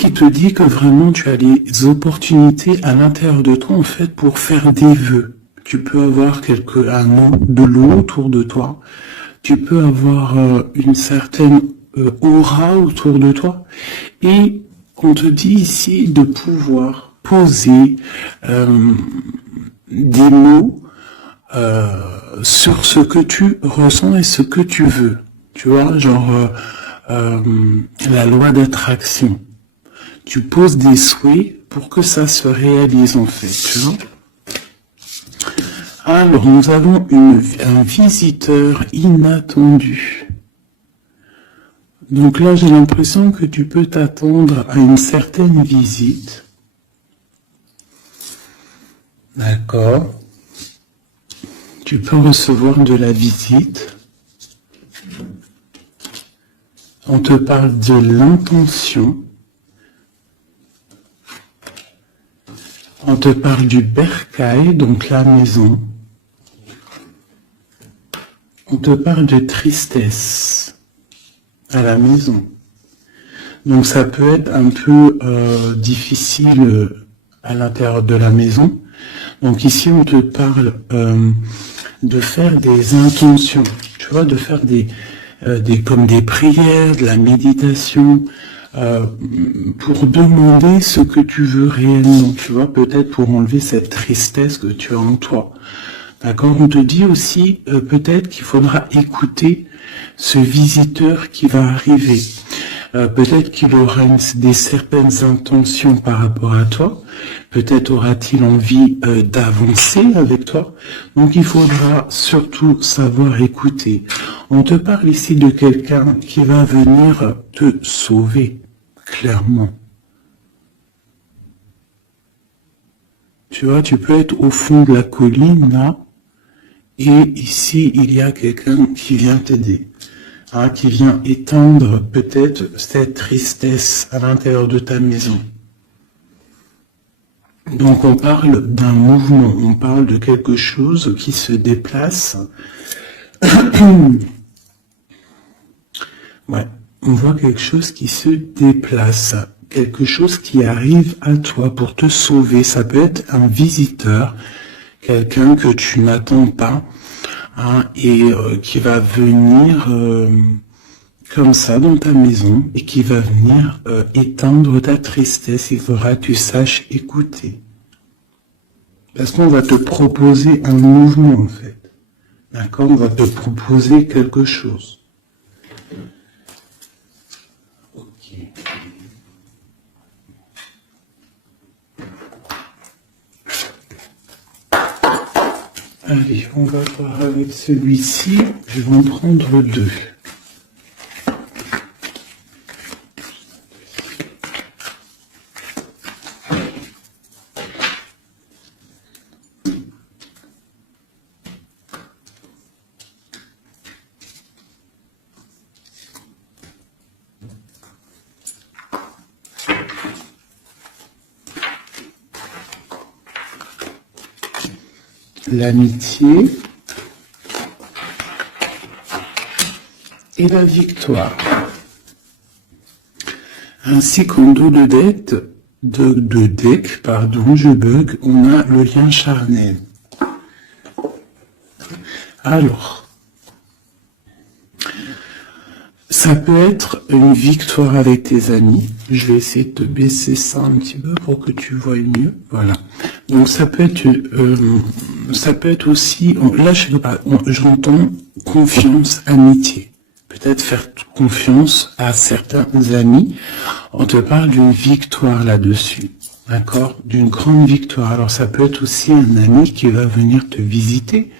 qui te dit que vraiment tu as les opportunités à l'intérieur de toi en fait pour faire des vœux. Tu peux avoir un eau de l'eau autour de toi. Tu peux avoir une certaine aura autour de toi. Et on te dit ici de pouvoir poser des mots sur ce que tu ressens et ce que tu veux. Tu vois, genre la loi d'attraction. Tu poses des souhaits pour que ça se réalise en fait, tu vois. Alors, nous avons un visiteur inattendu. Donc là, j'ai l'impression que tu peux t'attendre à une certaine visite. D'accord. Tu peux recevoir de la visite. On te parle de l'intention. On te parle du bercail, donc la maison. On te parle de tristesse à la maison. Donc ça peut être un peu difficile à l'intérieur de la maison. Donc ici on te parle de faire des intentions, tu vois, de faire comme des prières, de la méditation, pour demander ce que tu veux réellement, tu vois, peut-être pour enlever cette tristesse que tu as en toi. D'accord? On te dit aussi peut-être qu'il faudra écouter ce visiteur qui va arriver. Peut-être qu'il aura des certaines intentions par rapport à toi. Peut-être aura-t-il envie d'avancer avec toi. Donc il faudra surtout savoir écouter. On te parle ici de quelqu'un qui va venir te sauver, clairement. Tu vois, tu peux être au fond de la colline, là, et ici, il y a quelqu'un qui vient t'aider, hein, qui vient éteindre peut-être cette tristesse à l'intérieur de ta maison. Donc on parle d'un mouvement, on parle de quelque chose qui se déplace. Ouais, on voit quelque chose qui se déplace, quelque chose qui arrive à toi pour te sauver. Ça peut être un visiteur, quelqu'un que tu n'attends pas, hein, et qui va venir comme ça dans ta maison et qui va venir éteindre ta tristesse. Il faudra que tu saches écouter. Parce qu'on va te proposer un mouvement en fait. D'accord? On va te proposer quelque chose. Allez, on va voir avec celui-ci. Je vais en prendre deux. L'amitié et la victoire. Ainsi qu'en dos de deck, je bug, on a le lien charnel. Alors, ça peut être une victoire avec tes amis. Je vais essayer de te baisser ça un petit peu pour que tu vois mieux. Voilà. Donc ça peut être aussi, là je sais pas, j'entends confiance, amitié. Peut-être faire confiance à certains amis. On te parle d'une victoire là-dessus. D'accord? D'une grande victoire. Alors ça peut être aussi un ami qui va venir te visiter.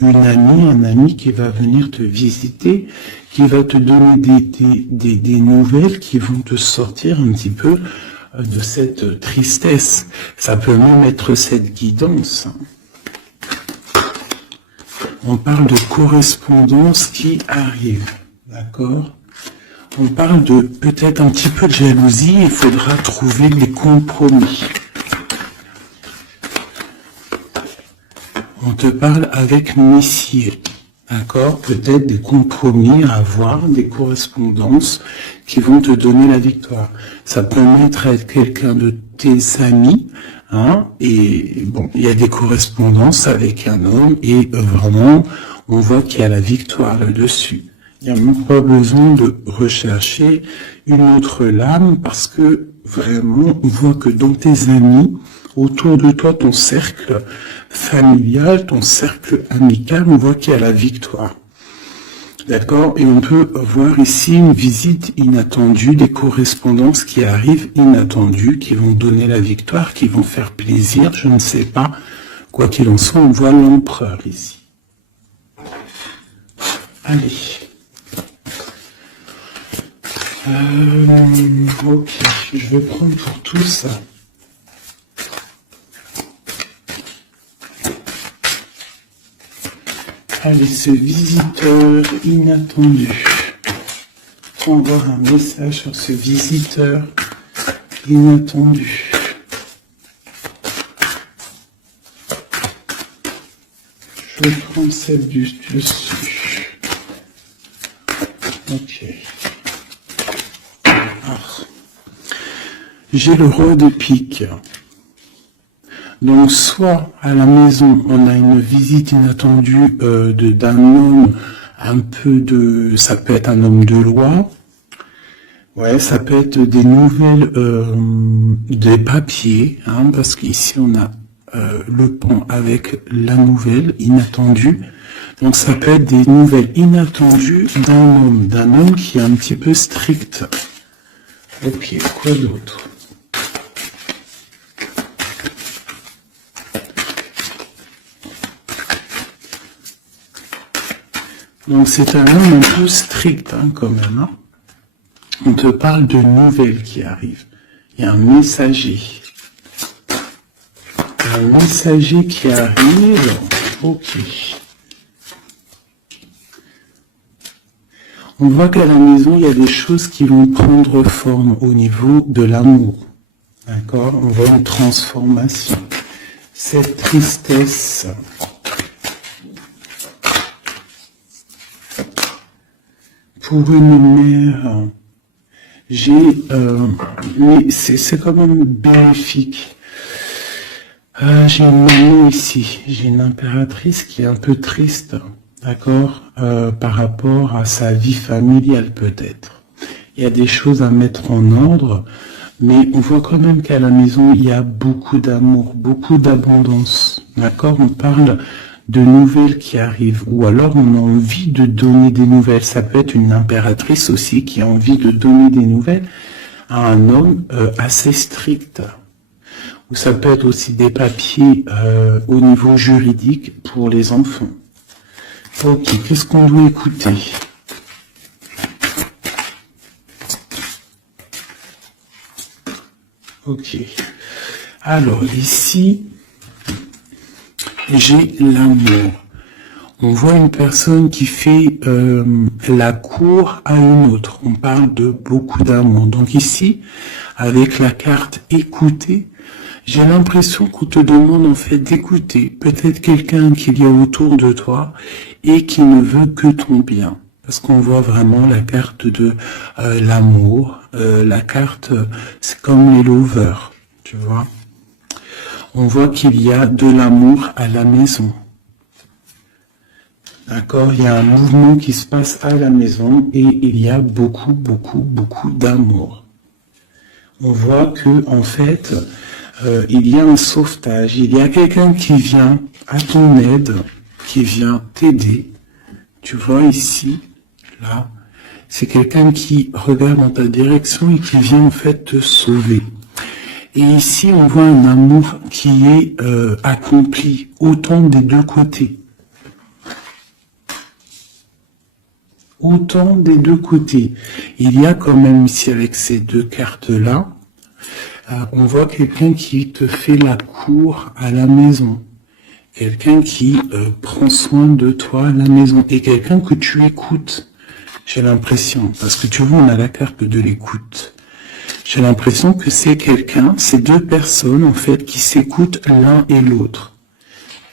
Un ami qui va venir te visiter, qui va te donner des nouvelles qui vont te sortir un petit peu de cette tristesse. Ça peut même être cette guidance. On parle de correspondance qui arrive, d'accord? On parle de peut-être un petit peu de jalousie, il faudra trouver les compromis. On te parle avec Messier, D'accord? Peut-être des compromis à avoir, des correspondances qui vont te donner la victoire. Ça peut être quelqu'un de tes amis, hein, et bon, il y a des correspondances avec un homme, et vraiment, on voit qu'il y a la victoire là-dessus. Il n'y a même pas besoin de rechercher une autre lame, parce que vraiment, on voit que dans tes amis, autour de toi, ton cercle familial, ton cercle amical, on voit qu'il y a la victoire. D'accord? Et on peut voir ici une visite inattendue, des correspondances qui arrivent inattendues, qui vont donner la victoire, qui vont faire plaisir, je ne sais pas. Quoi qu'il en soit, on voit l'empereur ici. Allez. Ok, je vais prendre pour tout ça. Allez, ce visiteur inattendu. On va avoir un message sur ce visiteur inattendu. Je prends celle du dessus. Ok. Alors, j'ai le roi de pique. Donc, soit à la maison, on a une visite inattendue d'un homme, un peu de... Ça peut être un homme de loi. Ouais, ça peut être des nouvelles, des papiers, hein, parce qu'ici, on a le pont avec la nouvelle inattendue. Donc, ça peut être des nouvelles inattendues d'un homme qui est un petit peu strict. Ok, quoi d'autre? Donc c'est un homme un peu strict, hein, quand même. Hein. On te parle de nouvelles qui arrivent. Il y a un messager. Un messager qui arrive. Ok. On voit qu'à la maison, il y a des choses qui vont prendre forme au niveau de l'amour. D'accord? On voit une transformation. Cette tristesse... Pour une mère, mais c'est quand même bénéfique. J'ai une maman ici, j'ai une impératrice qui est un peu triste, d'accord, par rapport à sa vie familiale peut-être. Il y a des choses à mettre en ordre, mais on voit quand même qu'à la maison, il y a beaucoup d'amour, beaucoup d'abondance, d'accord. On parle de nouvelles qui arrivent, ou alors on a envie de donner des nouvelles. Ça peut être une impératrice aussi qui a envie de donner des nouvelles à un homme assez strict. Ou ça peut être aussi des papiers au niveau juridique pour les enfants. Ok, qu'est-ce qu'on doit écouter? Ok. Alors, ici... j'ai l'amour. On voit une personne qui fait la cour à une autre. On parle de beaucoup d'amour. Donc ici, avec la carte écouter, j'ai l'impression qu'on te demande en fait d'écouter peut-être quelqu'un qu'il y a autour de toi et qui ne veut que ton bien. Parce qu'on voit vraiment la carte de l'amour. La carte, c'est comme les lovers, tu vois. On voit qu'il y a de l'amour à la maison. D'accord? Il y a un mouvement qui se passe à la maison et il y a beaucoup, beaucoup, beaucoup d'amour. On voit que, en fait, il y a un sauvetage. Il y a quelqu'un qui vient à ton aide, qui vient t'aider. Tu vois ici, là, c'est quelqu'un qui regarde dans ta direction et qui vient en fait te sauver. Et ici, on voit un amour qui est accompli autant des deux côtés. Autant des deux côtés. Il y a quand même ici, avec ces deux cartes-là, on voit quelqu'un qui te fait la cour à la maison. Quelqu'un qui prend soin de toi à la maison. Et quelqu'un que tu écoutes, j'ai l'impression. Parce que tu vois, on a la carte de l'écoute. J'ai l'impression que c'est quelqu'un, c'est deux personnes en fait qui s'écoutent l'un et l'autre.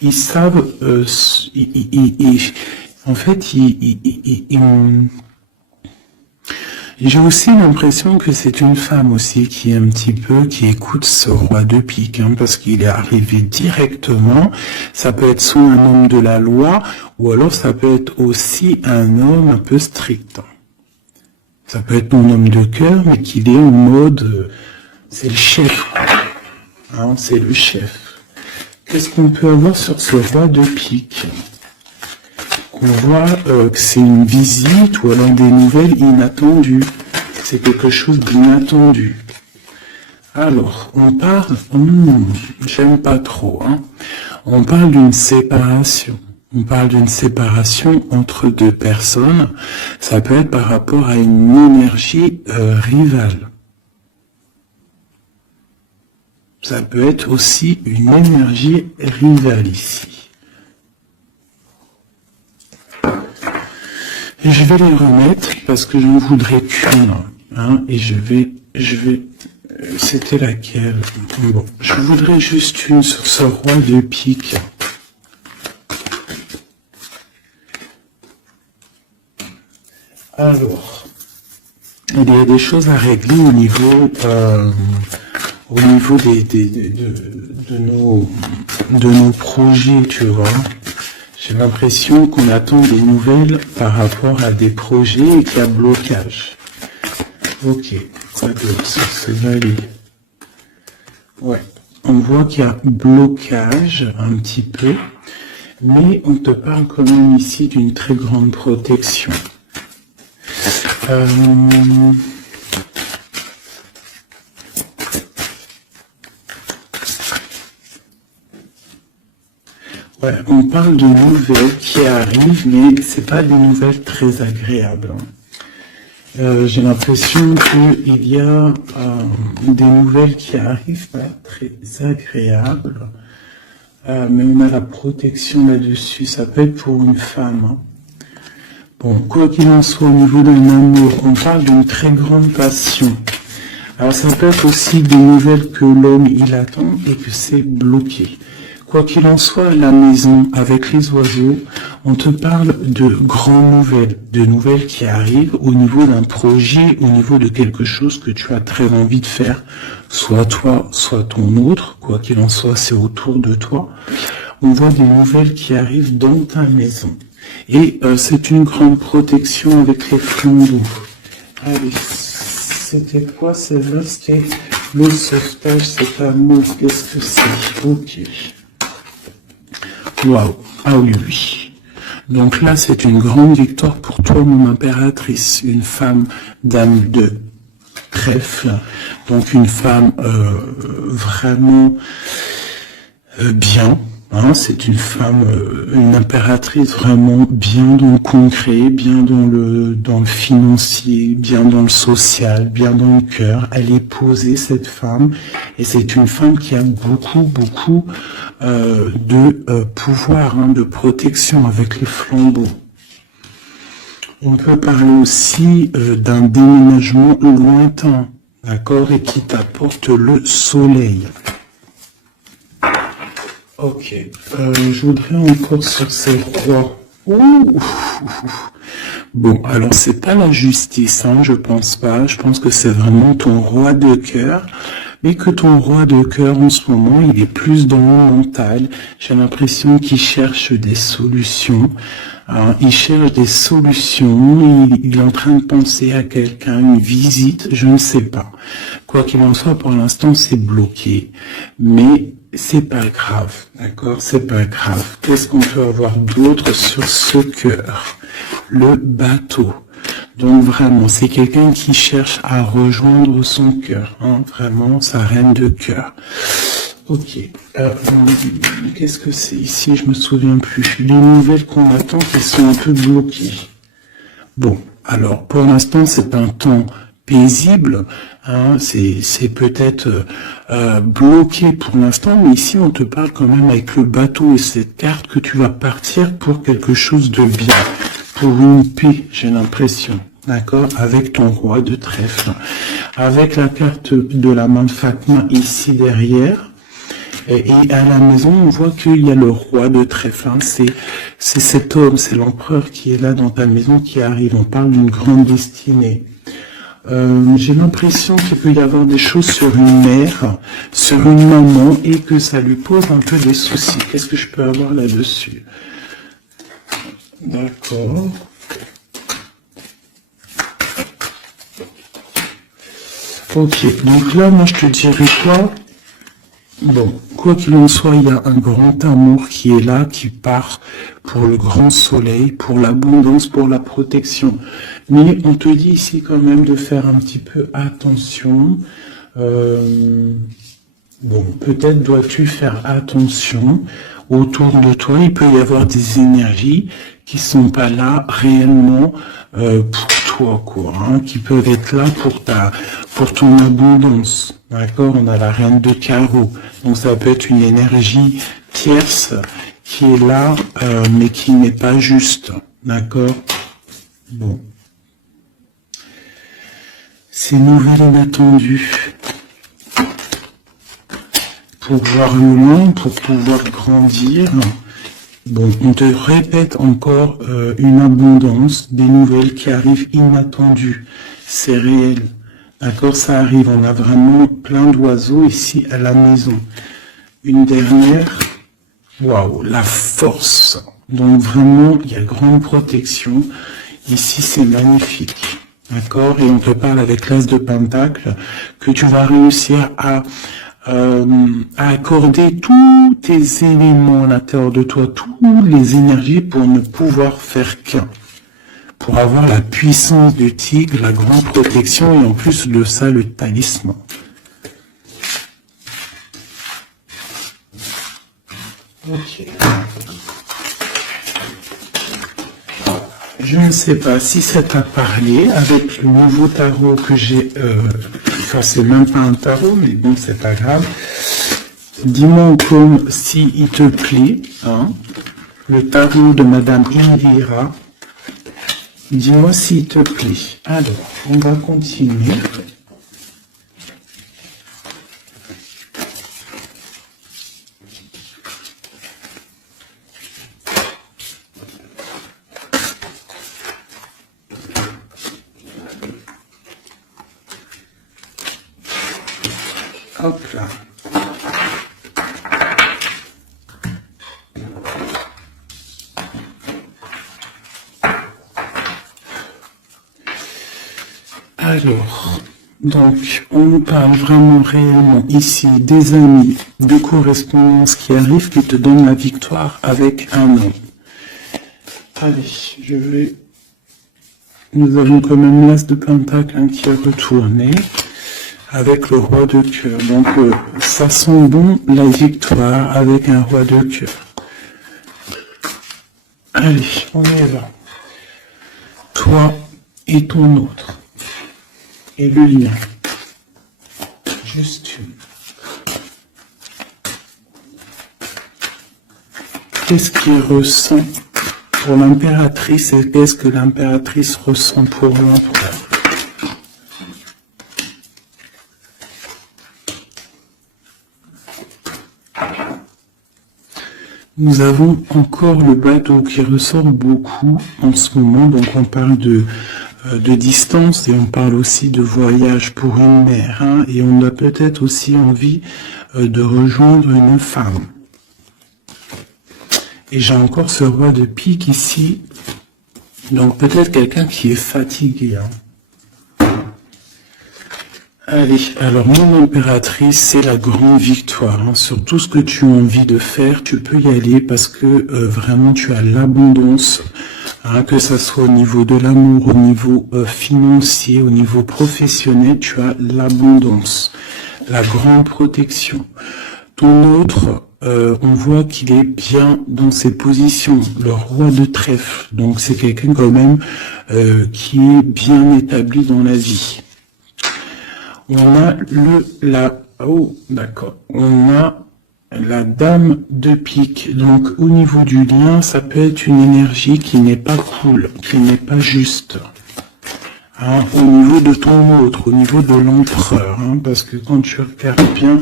Ils savent, En fait, j'ai aussi l'impression que c'est une femme aussi qui est un petit peu, qui écoute ce roi de pique, hein, parce qu'il est arrivé directement. Ça peut être soit un homme de la loi, ou alors ça peut être aussi un homme un peu strict. Ça peut être mon homme de cœur, mais qu'il est en mode, c'est le chef, hein, c'est le chef. Qu'est-ce qu'on peut avoir sur ce roi de pique? On voit que c'est une visite ou alors des nouvelles inattendues. C'est quelque chose d'inattendu. Alors, on parle... j'aime pas trop. Hein. On parle d'une séparation. On parle d'une séparation entre deux personnes. Ça peut être par rapport à une énergie rivale. Ça peut être aussi une énergie rivale ici. Et je vais les remettre parce que je ne voudrais qu'une. Hein, et je vais, c'était laquelle? Bon, je voudrais juste une sur ce roi de pique. Alors, il y a des choses à régler au niveau de nos projets, tu vois. J'ai l'impression qu'on attend des nouvelles par rapport à des projets et qu'il y a blocage. Ok, ça doit être c'est valide. Ouais, on voit qu'il y a blocage un petit peu, mais on te parle quand même ici d'une très grande protection. Ouais, on parle de nouvelles qui arrivent, mais c'est pas des nouvelles très agréables. J'ai l'impression qu'il y a des nouvelles qui arrivent pas très agréables, mais on a la protection là-dessus. Ça peut être pour une femme. Hein. Bon, quoi qu'il en soit, au niveau d'un amour, on parle d'une très grande passion. Alors ça peut être aussi des nouvelles que l'homme il attend et que c'est bloqué. Quoi qu'il en soit, à la maison, avec les oiseaux, on te parle de grandes nouvelles, de nouvelles qui arrivent au niveau d'un projet, au niveau de quelque chose que tu as très envie de faire, soit toi, soit ton autre, quoi qu'il en soit, c'est autour de toi. On voit des nouvelles qui arrivent dans ta maison. Et c'est une grande protection avec les flambeaux. Allez, c'était quoi celle-là? C'était le sauvetage, cet amour, qu'est-ce que c'est? Ok. Waouh, ah oui, oui. Donc là, c'est une grande victoire pour toi, mon impératrice, une femme dame de trèfle, donc une femme vraiment bien. Hein, c'est une femme, une impératrice vraiment bien dans le concret, bien dans le financier, bien dans le social, bien dans le cœur. Elle est posée, cette femme, et c'est une femme qui a beaucoup de pouvoir, hein, de protection avec les flambeaux. On peut parler aussi d'un déménagement lointain, d'accord, et qui t'apporte le soleil. Ok, je voudrais encore sur ces rois. Bon, alors c'est pas la justice, hein, je pense pas. Je pense que c'est vraiment ton roi de cœur. Mais que ton roi de cœur, en ce moment, il est plus dans le mental. J'ai l'impression qu'il cherche des solutions. Il cherche des solutions. Il est en train de penser à quelqu'un, une visite, je ne sais pas. Quoi qu'il en soit, pour l'instant, c'est bloqué. Mais c'est pas grave, d'accord? C'est pas grave. Qu'est-ce qu'on peut avoir d'autre sur ce cœur? Le bateau. Donc vraiment, c'est quelqu'un qui cherche à rejoindre son cœur, hein, vraiment, sa reine de cœur. Ok. Qu'est-ce que c'est ici? Je me souviens plus. Les nouvelles qu'on attend qui sont un peu bloquées. Bon, alors pour l'instant, c'est un temps paisible, hein, c'est peut-être bloqué pour l'instant, mais ici on te parle quand même avec le bateau et cette carte que tu vas partir pour quelque chose de bien, pour une paix, j'ai l'impression, d'accord, avec ton roi de trèfle, avec la carte de la main de Fatma ici derrière, Et à la maison, on voit qu'il y a le roi de trèfle. Hein. C'est cet homme, c'est l'empereur qui est là dans ta maison qui arrive. On parle d'une grande destinée. J'ai l'impression qu'il peut y avoir des choses sur une mère, sur une maman, et que ça lui pose un peu des soucis. Qu'est-ce que je peux avoir là-dessus? D'accord. Ok, donc là, moi je te dirais quoi? Bon, quoi qu'il en soit, il y a un grand amour qui est là, qui part pour le grand soleil, pour l'abondance, pour la protection. Mais on te dit ici quand même de faire un petit peu attention. Bon, peut-être dois-tu faire attention. Autour de toi, il peut y avoir des énergies qui sont pas là réellement pour toi, quoi, hein, qui peuvent être là pour ton abondance. D'accord? On a la reine de carreau. Donc ça peut être une énergie tierce qui est là, mais qui n'est pas juste. D'accord? Bon. C'est nouvelle inattendu. Pour voir loin, pour pouvoir grandir. Bon, on te répète encore une abondance, des nouvelles qui arrivent inattendues. C'est réel. D'accord, ça arrive. On a vraiment plein d'oiseaux ici à la maison. Une dernière. Waouh, la force. Donc vraiment, il y a grande protection. Ici, c'est magnifique. D'accord, et on te parle avec l'as de pentacle que tu vas réussir à accorder tous tes éléments à l'intérieur de toi, toutes les énergies pour ne pouvoir faire qu'un. Pour avoir la puissance du tigre, la grande protection et en plus de ça, le talisman. Ok. Je ne sais pas si ça t'a parlé avec le nouveau tarot que j'ai... Enfin, c'est même pas un tarot, mais bon, c'est pas grave. Dis-moi comme si il te plaît, hein, le tarot de Madame Indira. Dis-moi s'il te plaît. Alors, on va continuer. Hop là. Alors, donc, on nous parle vraiment réellement ici des amis, de correspondance qui arrivent, qui te donnent la victoire avec un homme. Allez, je vais... Nous avons quand même l'as de pentacle hein, qui est retourné. Avec le roi de cœur. Donc, ça sent bon la victoire avec un roi de cœur. Allez, on est là. Toi et ton autre. Et le lien. Juste une. Qu'est-ce qu'il ressent pour l'impératrice et qu'est-ce que l'impératrice ressent pour l'empereur? Nous avons encore le bateau qui ressort beaucoup en ce moment, donc on parle de distance et on parle aussi de voyage pour une mère, hein, et on a peut-être aussi envie de rejoindre une femme. Et j'ai encore ce roi de pique ici, donc peut-être quelqu'un qui est fatigué. Hein. Allez, alors mon impératrice, c'est la grande victoire. Hein. Sur tout ce que tu as envie de faire, tu peux y aller parce que vraiment tu as l'abondance, hein, que ça soit au niveau de l'amour, au niveau financier, au niveau professionnel, tu as l'abondance, la grande protection. Ton autre, on voit qu'il est bien dans ses positions, le roi de trèfle. Donc c'est quelqu'un quand même qui est bien établi dans la vie. On a on a la dame de pique. Donc, au niveau du lien, ça peut être une énergie qui n'est pas cool, qui n'est pas juste. Hein, au niveau de ton autre, au niveau de l'empereur, hein, parce que quand tu regardes bien,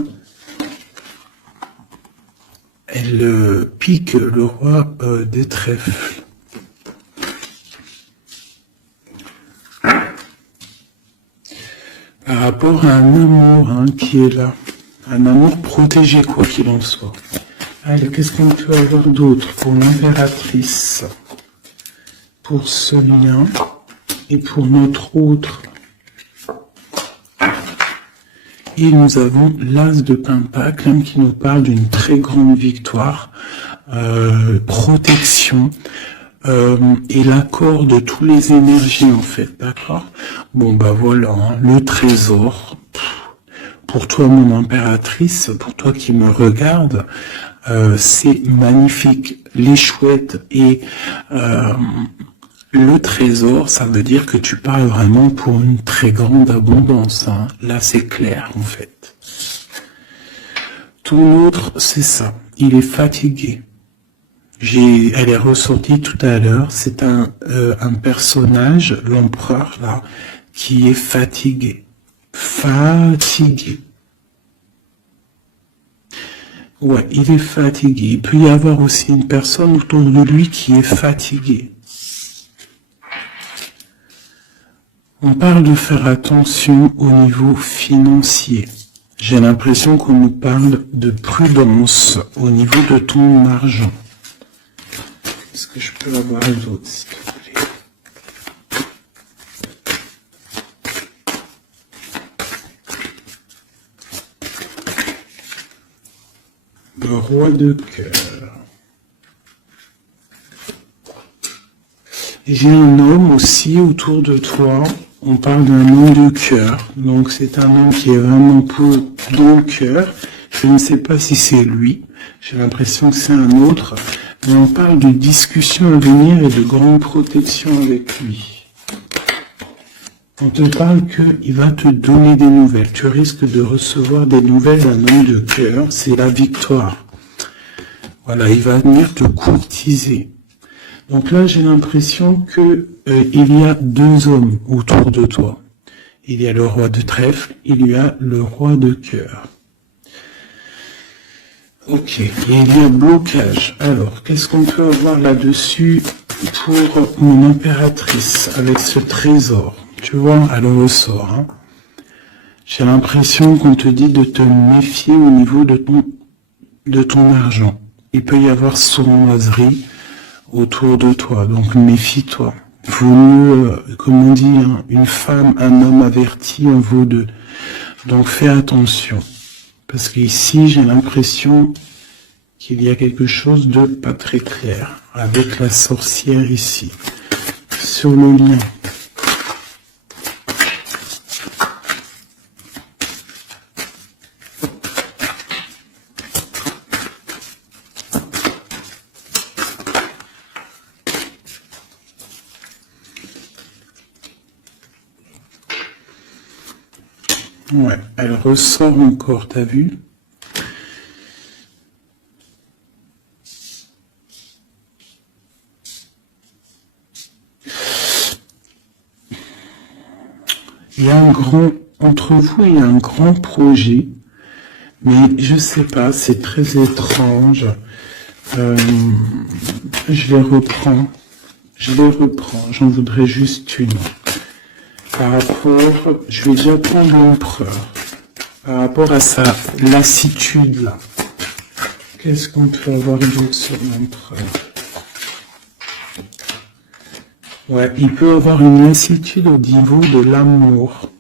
elle pique le roi des trèfles. Par rapport à un amour qui est là. Un amour protégé, quoi qu'il en soit. Allez, qu'est-ce qu'on peut avoir d'autre pour l'impératrice? Pour ce lien et pour notre autre. Et nous avons l'As de Pentacle qui nous parle d'une très grande victoire, protection, et l'accord de tous les énergies en fait, d'accord? Bon bah voilà, le trésor. Pour toi mon impératrice, pour toi qui me regarde, c'est magnifique. Les chouettes et le trésor, ça veut dire que tu parles vraiment pour une très grande abondance. Là c'est clair en fait. Tout l'autre, c'est ça. Il est fatigué. Elle est ressortie tout à l'heure. C'est un personnage, l'empereur là, qui est fatigué. Fatigué. Ouais, il est fatigué. Il peut y avoir aussi une personne autour de lui qui est fatiguée. On parle de faire attention au niveau financier. J'ai l'impression qu'on nous parle de prudence au niveau de ton argent. Est-ce que je peux avoir d'autres, s'il te plaît? Le roi de cœur. J'ai un homme aussi autour de toi. On parle d'un homme de cœur. Donc c'est un homme qui est vraiment dans le cœur. Je ne sais pas si c'est lui. J'ai l'impression que c'est un autre. Mais on parle de discussions à venir et de grande protection avec lui. On te parle qu'il va te donner des nouvelles. Tu risques de recevoir des nouvelles d'un homme de cœur. C'est la victoire. Voilà, il va venir te courtiser. Donc là, j'ai l'impression que il y a deux hommes autour de toi. Il y a le roi de trèfle, il y a le roi de cœur. Ok, et il y a blocage. Alors, qu'est-ce qu'on peut avoir là-dessus pour mon impératrice avec ce trésor? Tu vois, elle ressort. J'ai l'impression qu'on te dit de te méfier au niveau de ton argent. Il peut y avoir sournoiserie autour de toi, donc méfie-toi. Vaut mieux, comme on dit, une femme, un homme averti en vaut deux. Donc fais attention. Parce qu'ici, j'ai l'impression qu'il y a quelque chose de pas très clair avec la sorcière ici. Sur le lien. Ouais, elle ressort encore, t'as vu? Il y a entre vous, il y a un grand projet, mais je sais pas, c'est très étrange. Je les reprends, j'en voudrais juste une. Par rapport, je vais déjà prendre l'empereur, par rapport à sa lassitude là. Qu'est-ce qu'on peut avoir d'autre sur l'empereur? Ouais, il peut avoir une lassitude au niveau de l'amour,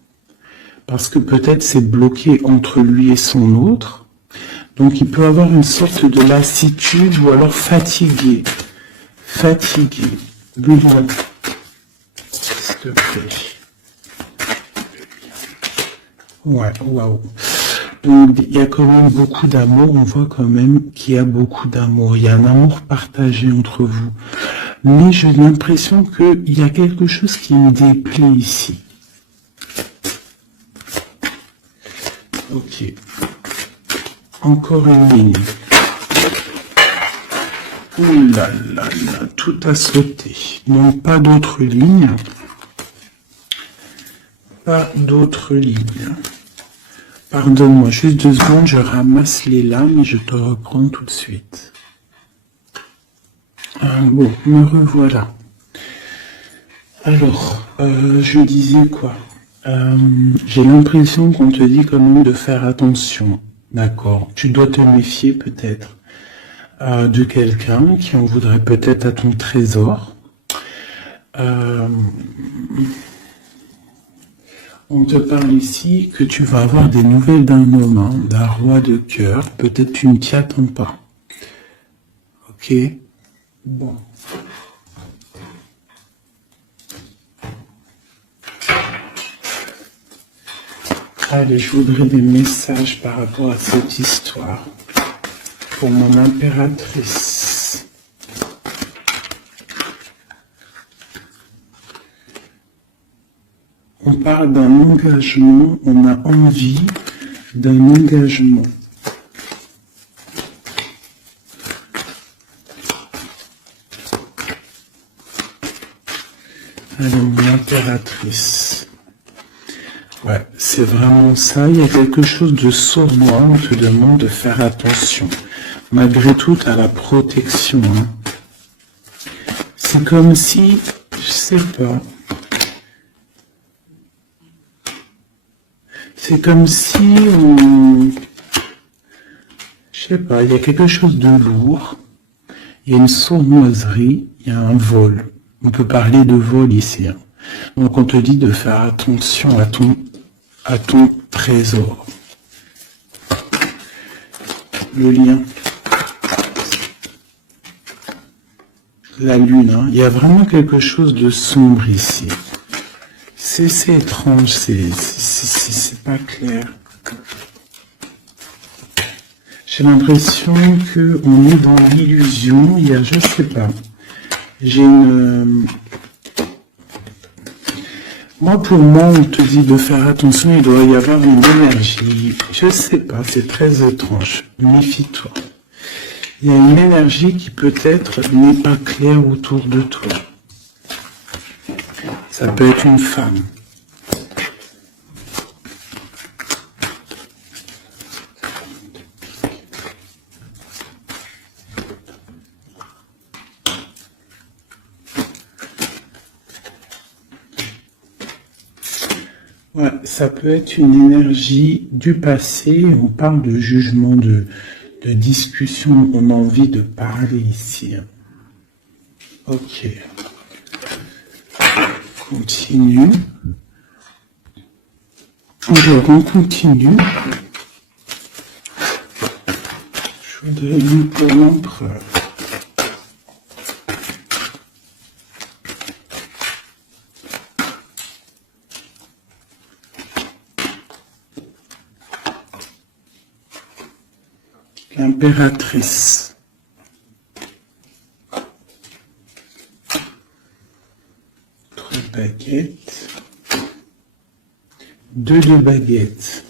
parce que peut-être c'est bloqué entre lui et son autre, donc il peut avoir une sorte de lassitude ou alors fatigué. Bouillon, s'il te plaît. Ouais, waouh. Donc, il y a quand même beaucoup d'amour, on voit quand même qu'il y a beaucoup d'amour. Il y a un amour partagé entre vous. Mais j'ai l'impression qu'il y a quelque chose qui me déplaît ici. Ok. Encore une ligne. Ouh là là là, tout a sauté. Donc, pas d'autres lignes. Pas d'autres lignes. Pardonne-moi, juste 2 secondes, je ramasse les lames et je te reprends tout de suite. Bon, me revoilà. Alors, je disais quoi? J'ai l'impression qu'on te dit quand même de faire attention, d'accord? Tu dois te méfier peut-être de quelqu'un qui en voudrait peut-être à ton trésor. On te parle ici que tu vas avoir des nouvelles d'un homme, hein, d'un roi de cœur. Peut-être tu ne t'y attends pas. Ok? Bon. Allez, je voudrais des messages par rapport à cette histoire. Pour mon impératrice. On parle d'un engagement, on a envie d'un engagement. Allez, mon impératrice. Ouais, c'est vraiment ça. Il y a quelque chose de sournois. On te demande de faire attention. Malgré tout, tu as la protection. Hein. C'est comme si, je sais pas. C'est comme si on... Je sais pas, il y a quelque chose de lourd. Il y a une sournoiserie, il y a un vol. On peut parler de vol ici. Hein. Donc on te dit de faire attention à ton trésor. Le lien. La lune, hein. Il y a vraiment quelque chose de sombre ici. C'est étrange, c'est pas clair. J'ai l'impression que on est dans l'illusion. Il y a, je sais pas. J'ai une... pour moi, on te dit de faire attention, il doit y avoir une énergie. Je sais pas, c'est très étrange. Méfie-toi. Il y a une énergie qui peut-être n'est pas claire autour de toi. Ça peut être une femme. Ouais, ça peut être une énergie du passé. On parle de jugement, de discussion. On a envie de parler ici. Ok. Continue. Alors, on continue. Je voudrais lui pour l'empereur. L'impératrice. Baguette. 2 de baguettes.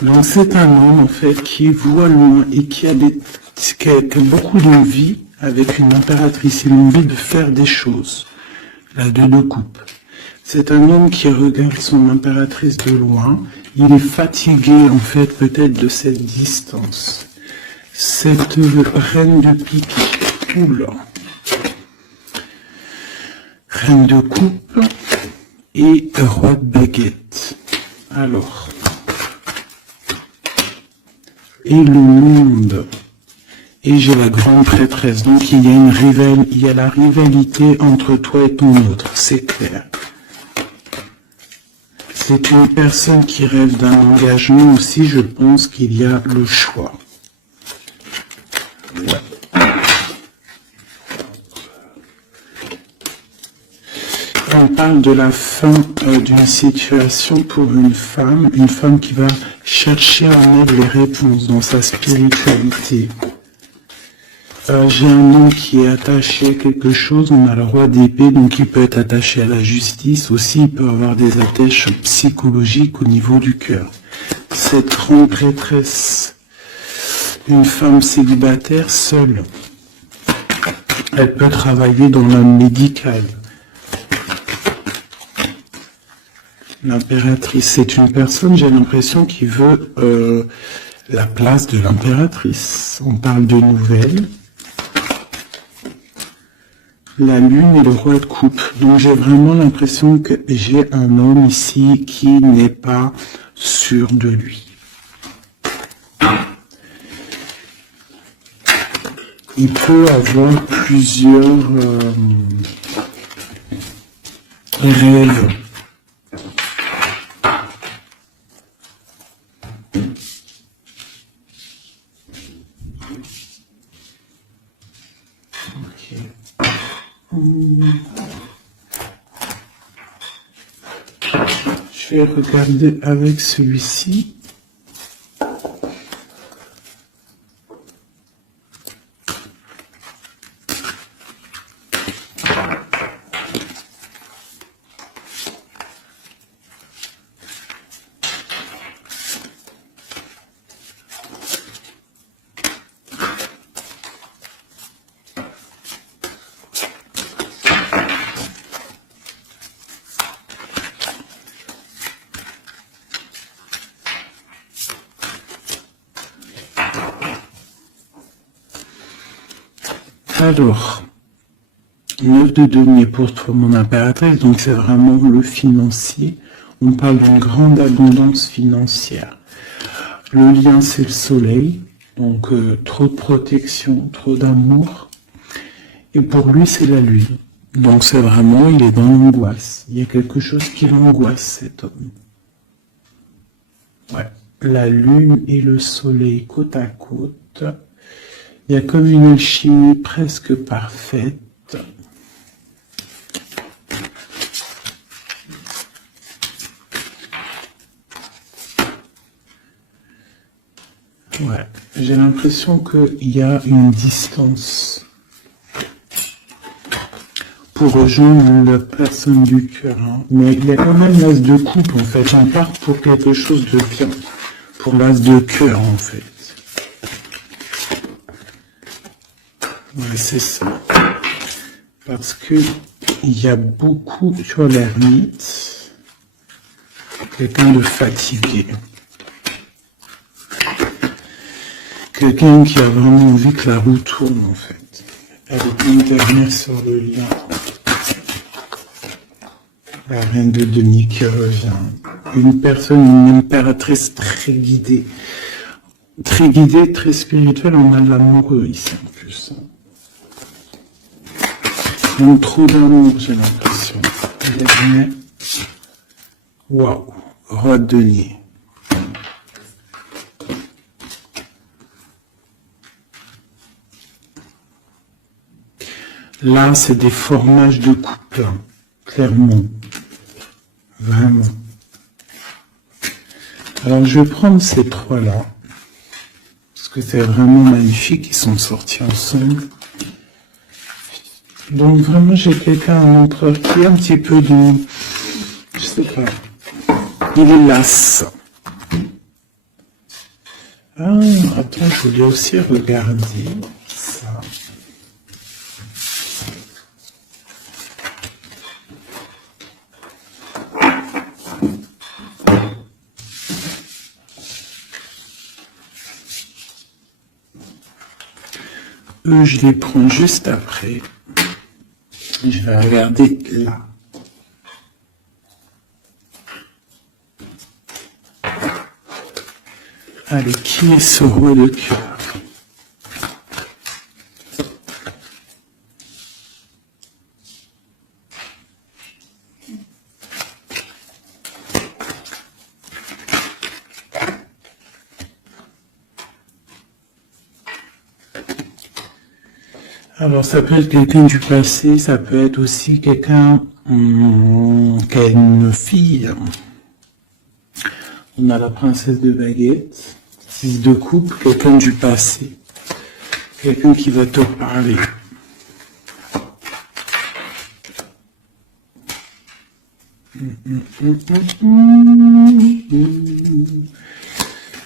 Donc c'est un homme en fait qui voit loin et qui a beaucoup d'envie avec une impératrice. Il a envie de faire des choses. La 2 de coupe. C'est un homme qui regarde son impératrice de loin. Il est fatigué en fait peut-être de cette distance. Cette reine de pique. Oula. Reine de coupe et roi de baguette. Alors, et le monde. Et j'ai la grande prêtresse. Donc il y a la rivalité entre toi et ton autre, c'est clair. C'est une personne qui rêve d'un engagement aussi, je pense qu'il y a le choix. Ouais. On parle de la fin d'une situation pour une femme qui va chercher en elle les réponses dans sa spiritualité. J'ai un homme qui est attaché à quelque chose, on a le roi d'épée, donc il peut être attaché à la justice, aussi il peut avoir des attaches psychologiques au niveau du cœur. Cette grande prêtresse, une femme célibataire seule, elle peut travailler dans le médical. L'impératrice, c'est une personne, j'ai l'impression, qui veut la place de l'impératrice. On parle de nouvelles. La lune et le roi de coupe. Donc j'ai vraiment l'impression que j'ai un homme ici qui n'est pas sûr de lui. Il peut avoir plusieurs rêves. Je vais regarder avec celui-ci. Alors, 9 de denier pour toi, mon impératrice, donc c'est vraiment le financier. On parle d'une grande abondance financière. Le lien, c'est le soleil, donc trop de protection, trop d'amour. Et pour lui, c'est la lune. Donc c'est vraiment, il est dans l'angoisse. Il y a quelque chose qui l'angoisse, cet homme. Ouais. La lune et le soleil côte à côte. Il y a comme une alchimie presque parfaite. Ouais, j'ai l'impression qu'il y a une distance pour rejoindre la personne du cœur. Hein. Mais il y a quand même l'as de coupe en fait. On part pour quelque chose de bien. Pour l'as de cœur en fait. Ouais, c'est ça. Parce que il y a beaucoup sur l'ermite. Quelqu'un de fatigué. Quelqu'un qui a vraiment envie que la roue tourne en fait. Avec une dernière sur le lien. La reine de denier qui revient. Une personne, une impératrice très guidée. Très guidée, très spirituelle. On a de l'amoureux ici en plus. Donc trop d'amour, j'ai l'impression. Waouh, roi de denier. Là, c'est des formages de couple, clairement. Vraiment. Alors, je vais prendre ces trois-là, parce que c'est vraiment magnifique, ils sont sortis ensemble. Donc, vraiment, j'ai quelqu'un à l'empereur qui est un petit peu de... Je sais pas. Il est las. Ah, attends, je voulais aussi regarder ça. Eux, je les prends juste après. Je vais regarder là. Allez, qui est ce roi de cœur? Alors, ça peut être quelqu'un du passé, ça peut être aussi quelqu'un qui a une fille. On a la princesse de baguette, 6 de coupe, quelqu'un du passé, quelqu'un qui va te parler.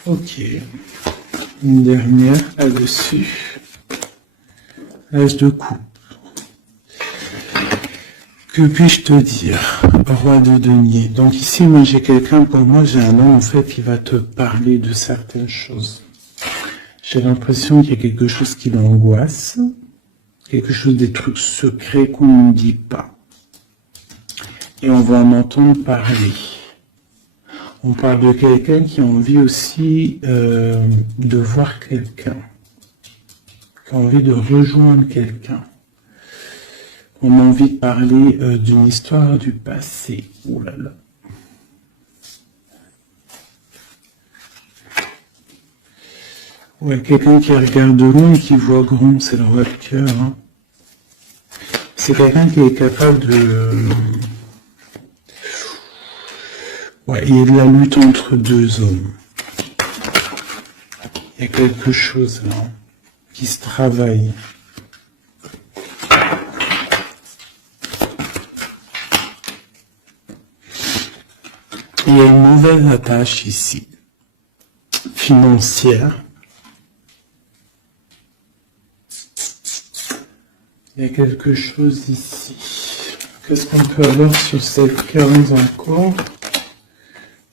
Ok, une dernière là-dessus. As de coupe. Que puis-je te dire, roi de denier? Donc ici, moi j'ai quelqu'un, pour moi j'ai un homme en fait qui va te parler de certaines choses. J'ai l'impression qu'il y a quelque chose qui l'angoisse, quelque chose, des trucs secrets qu'on ne dit pas. Et on va en entendre parler. On parle de quelqu'un qui a envie aussi de voir quelqu'un, qui a envie de rejoindre quelqu'un. On a envie de parler d'une histoire du passé. Ouh là là. Ouais, quelqu'un qui regarde loin et qui voit grand, c'est le roi de cœur. Hein. C'est quelqu'un qui est capable de... Ouais, il y a de la lutte entre deux hommes. Il y a quelque chose là, qui se travaille. Il y a une nouvelle attache ici, financière. Il y a quelque chose ici. Qu'est-ce qu'on peut avoir sur cette 15 encore?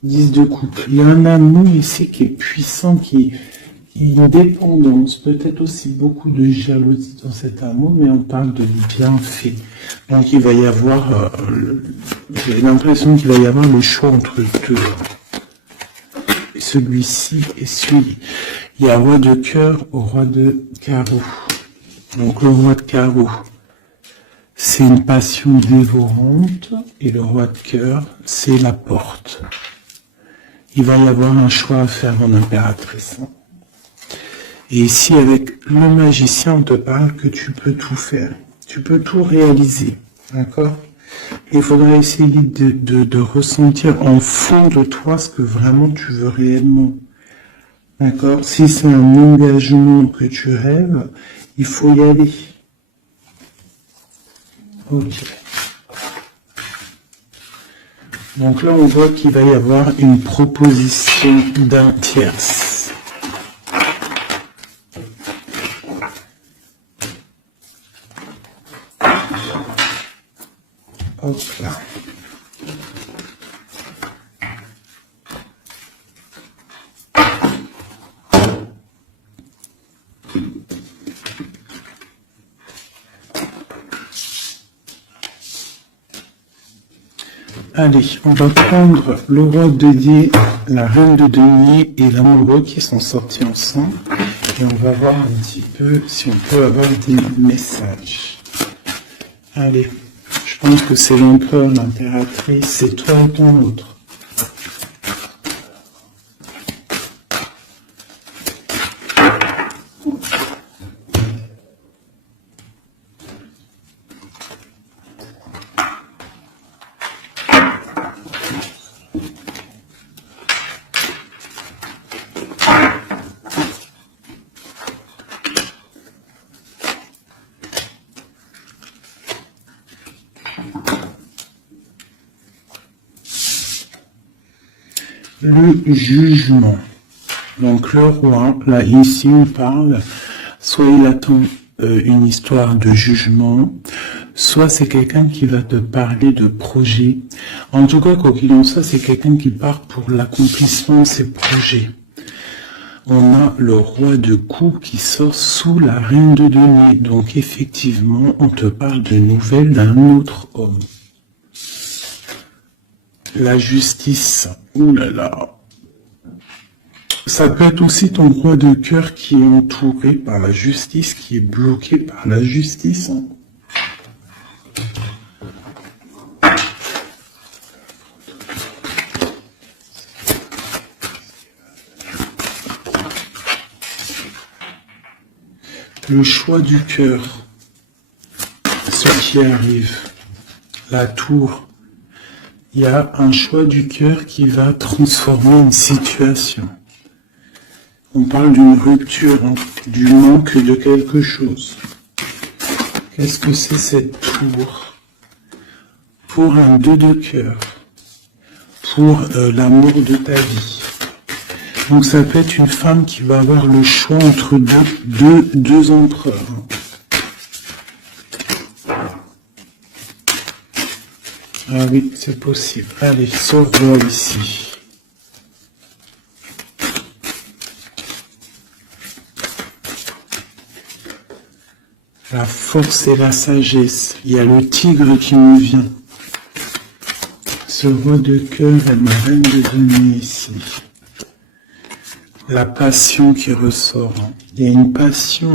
10 de coupe. Il y a un amour ici qui est puissant, qui est une dépendance, peut-être aussi beaucoup de jalousie dans cet amour, mais on parle de bienfait. Donc il va y avoir, j'ai l'impression qu'il va y avoir le choix entre deux. Et celui-ci et celui. Il y a roi de cœur au roi de carreau. Donc le roi de carreau, c'est une passion dévorante, et le roi de cœur, c'est la porte. Il va y avoir un choix à faire en impératrice. Et ici, avec le magicien, on te parle que tu peux tout faire. Tu peux tout réaliser. D'accord? Il faudra essayer de ressentir en fond de toi ce que vraiment tu veux réellement. D'accord? Si c'est un engagement que tu rêves, il faut y aller. Ok. Donc là, on voit qu'il va y avoir une proposition d'un tierce. Hop là. Allez, on va prendre le roi de denier, la reine de denier et l'amoureux qui sont sortis ensemble. Et on va voir un petit peu si on peut avoir des messages. Allez, je pense que c'est l'empereur, l'impératrice, c'est toi et ton autre. Le jugement. Donc le roi, là ici on parle, soit il attend une histoire de jugement, soit c'est quelqu'un qui va te parler de projet. En tout cas, quoi qu'il en soit, c'est quelqu'un qui part pour l'accomplissement de ses projets. On a le roi de coupe qui sort sous la reine de denier. Donc effectivement, on te parle de nouvelles d'un autre homme. La justice, oulala. Ça peut être aussi ton roi de cœur qui est entouré par la justice, qui est bloqué par la justice. Le choix du cœur, ce qui arrive, la tour. Il y a un choix du cœur qui va transformer une situation. On parle d'une rupture, hein, du manque de quelque chose. Qu'est-ce que c'est cette tour? Pour un 2 de cœur, pour l'amour de ta vie. Donc ça peut être une femme qui va avoir le choix entre deux empereurs. Ah oui, c'est possible. Allez, sors-moi ici. La force et la sagesse. Il y a le tigre qui me vient. Ce roi de cœur est ma reine de denier ici. La passion qui ressort. Il y a une passion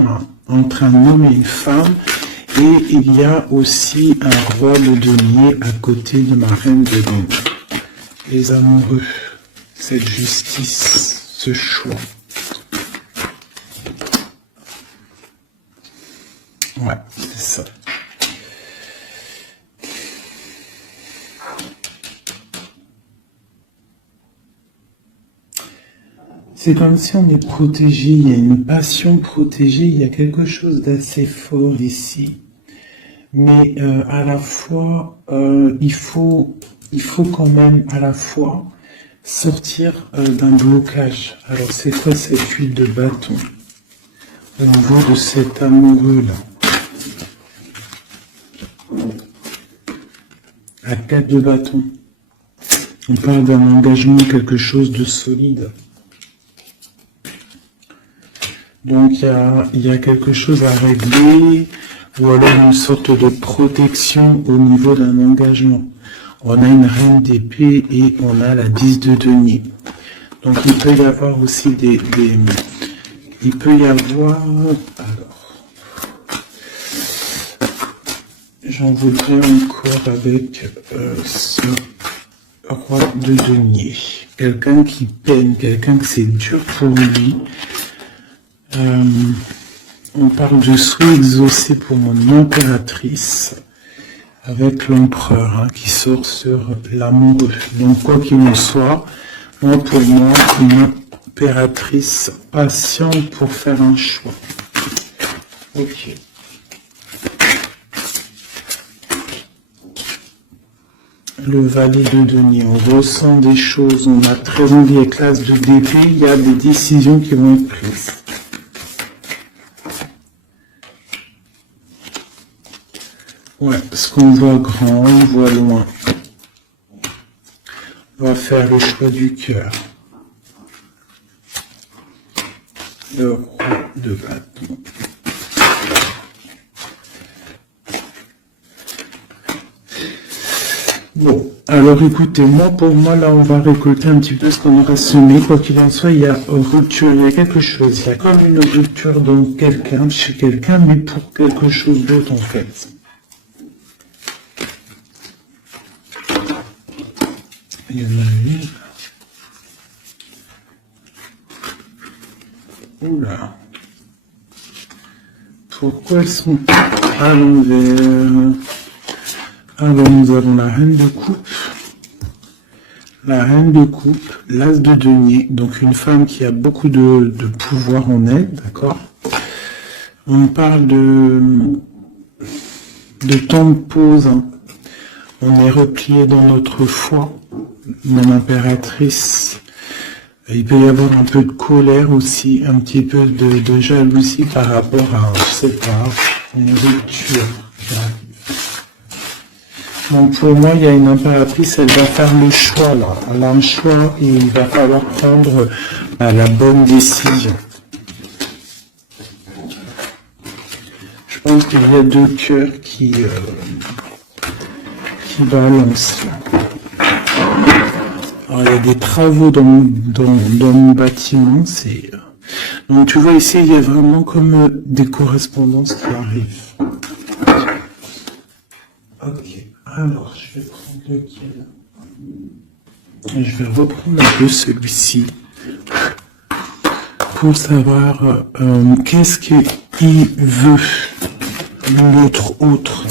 entre un homme et une femme. Et il y a aussi un roi de denier à côté de ma reine de denier. Les amoureux, cette justice, ce choix. Ouais, c'est ça. C'est comme si on est protégé, il y a une passion protégée, il y a quelque chose d'assez fort ici. Mais à la fois, il faut quand même à la fois sortir d'un blocage. Alors c'est quoi cette huile de bâton au niveau de cet amoureux-là? La 4 de bâton. On parle d'un engagement, quelque chose de solide. Donc il y a quelque chose à régler, ou alors une sorte de protection au niveau d'un engagement. On a une reine d'épée et on a la 10 de denier. Donc il peut y avoir aussi il peut y avoir... Alors, j'en voudrais encore avec ce roi de denier. Quelqu'un qui peine, quelqu'un que c'est dur pour lui. On parle de souhait exaucé pour mon impératrice avec l'empereur qui sort sur l'amoureux. Donc quoi qu'il en soit, moi pour moi, une impératrice patiente pour faire un choix. Ok. Le valet de denier, on ressent des choses, on a très envie avec l'as de d'épée, il y a des décisions qui vont être prises. Ouais, parce qu'on voit grand, on voit loin. On va faire le choix du cœur. Le roi de bâton. Bon, alors écoutez, pour moi, là, on va récolter un petit peu ce qu'on aura semé. Quoi qu'il en soit, il y a rupture, il y a quelque chose. Il y a comme une rupture dans quelqu'un, chez quelqu'un, mais pour quelque chose d'autre, en fait. Il y en a une. Oula. Pourquoi elles sont à l'envers? Alors nous avons la reine de coupe. La reine de coupe, l'as de denier. Donc une femme qui a beaucoup de pouvoir en elle, d'accord? On parle de temps de pause. On est replié dans notre foi. Mon impératrice, il peut y avoir un peu de colère aussi, un petit peu de jalousie par rapport à, je sais pas, une rupture. Donc pour moi, il y a une impératrice, elle va faire le choix là. Elle a un choix et il va falloir prendre la bonne décision. Je pense qu'il y a deux cœurs qui balancent là. Alors, il y a des travaux dans mon bâtiment, donc tu vois ici, il y a vraiment comme des correspondances qui arrivent. Ok, alors je vais prendre lequel? Je vais reprendre un peu celui-ci pour savoir qu'est-ce qu'il veut, l'autre autre.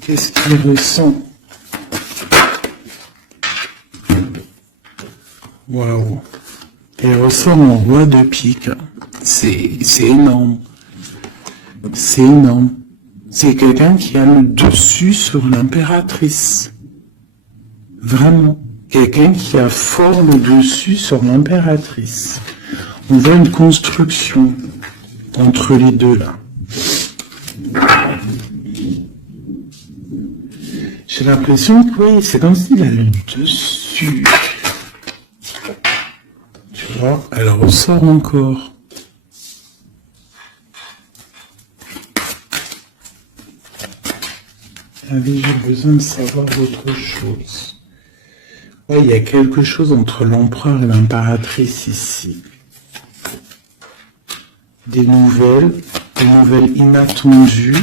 Qu'est-ce qu'il ressent? Waouh. Et ressort mon roi de pique. C'est énorme. C'est énorme. C'est quelqu'un qui a le dessus sur l'impératrice. Vraiment. Quelqu'un qui a fort le dessus sur l'impératrice. On voit une construction entre les deux là. J'ai l'impression que oui, c'est comme s'il a le dessus. Tu vois, elle ressort encore. J'ai besoin de savoir autre chose. Ouais, il y a quelque chose entre l'empereur et l'impératrice ici. Des nouvelles inattendues,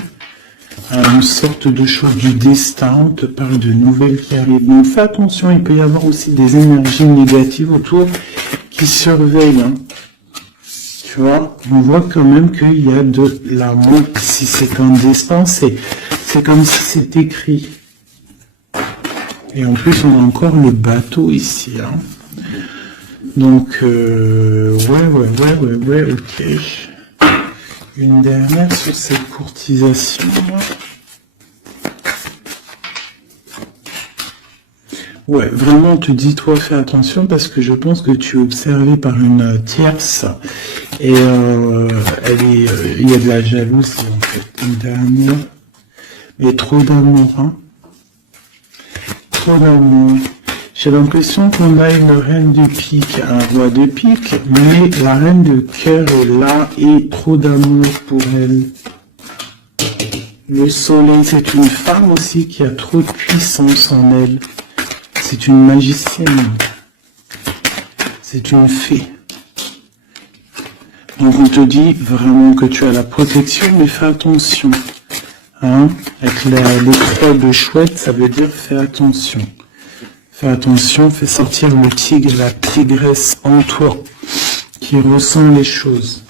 une sorte de chose du destin, on te parle de nouvelles qui arrivent. Donc fais attention, il peut y avoir aussi des énergies négatives autour qui surveillent. Hein. Tu vois, on voit quand même qu'il y a de l'amour. Si c'est un destin, c'est comme si c'est écrit. Et en plus, on a encore le bateau ici. Hein. Donc, ouais, ok. Une dernière sur cette courtisation. Ouais, vraiment, tu dis, toi, fais attention parce que je pense que tu es observé par une tierce et il y a de la jalousie en fait. Une dernière. Et trop d'amour, hein. Trop d'amour. J'ai l'impression qu'on a une reine de pique, un roi de pique, mais la reine de cœur est là et trop d'amour pour elle. Le soleil, c'est une femme aussi qui a trop de puissance en elle. C'est une magicienne. C'est une fée. Donc on te dit vraiment que tu as la protection, mais fais attention. Hein, avec les croix de chouette, ça veut dire fais attention. Fais attention, fais sortir le tigre, la tigresse en toi, qui ressent les choses.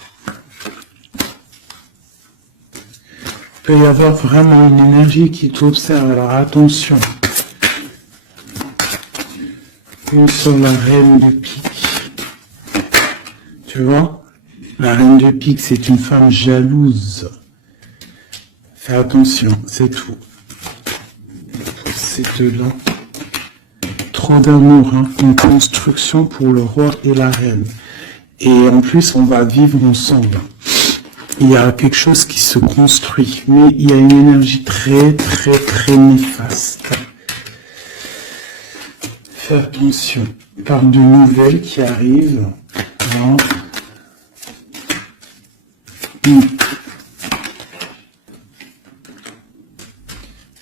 Il peut y avoir vraiment une énergie qui t'observe, alors attention. Une sur la reine de pique. Tu vois, la reine de pique, c'est une femme jalouse. Fais attention, c'est tout. C'est de là. Trop d'amour, hein, une construction pour le roi et la reine. Et en plus, on va vivre ensemble. Il y a quelque chose qui se construit, mais il y a une énergie très, très, très néfaste. Fais attention. Par de nouvelles qui arrivent. Hein.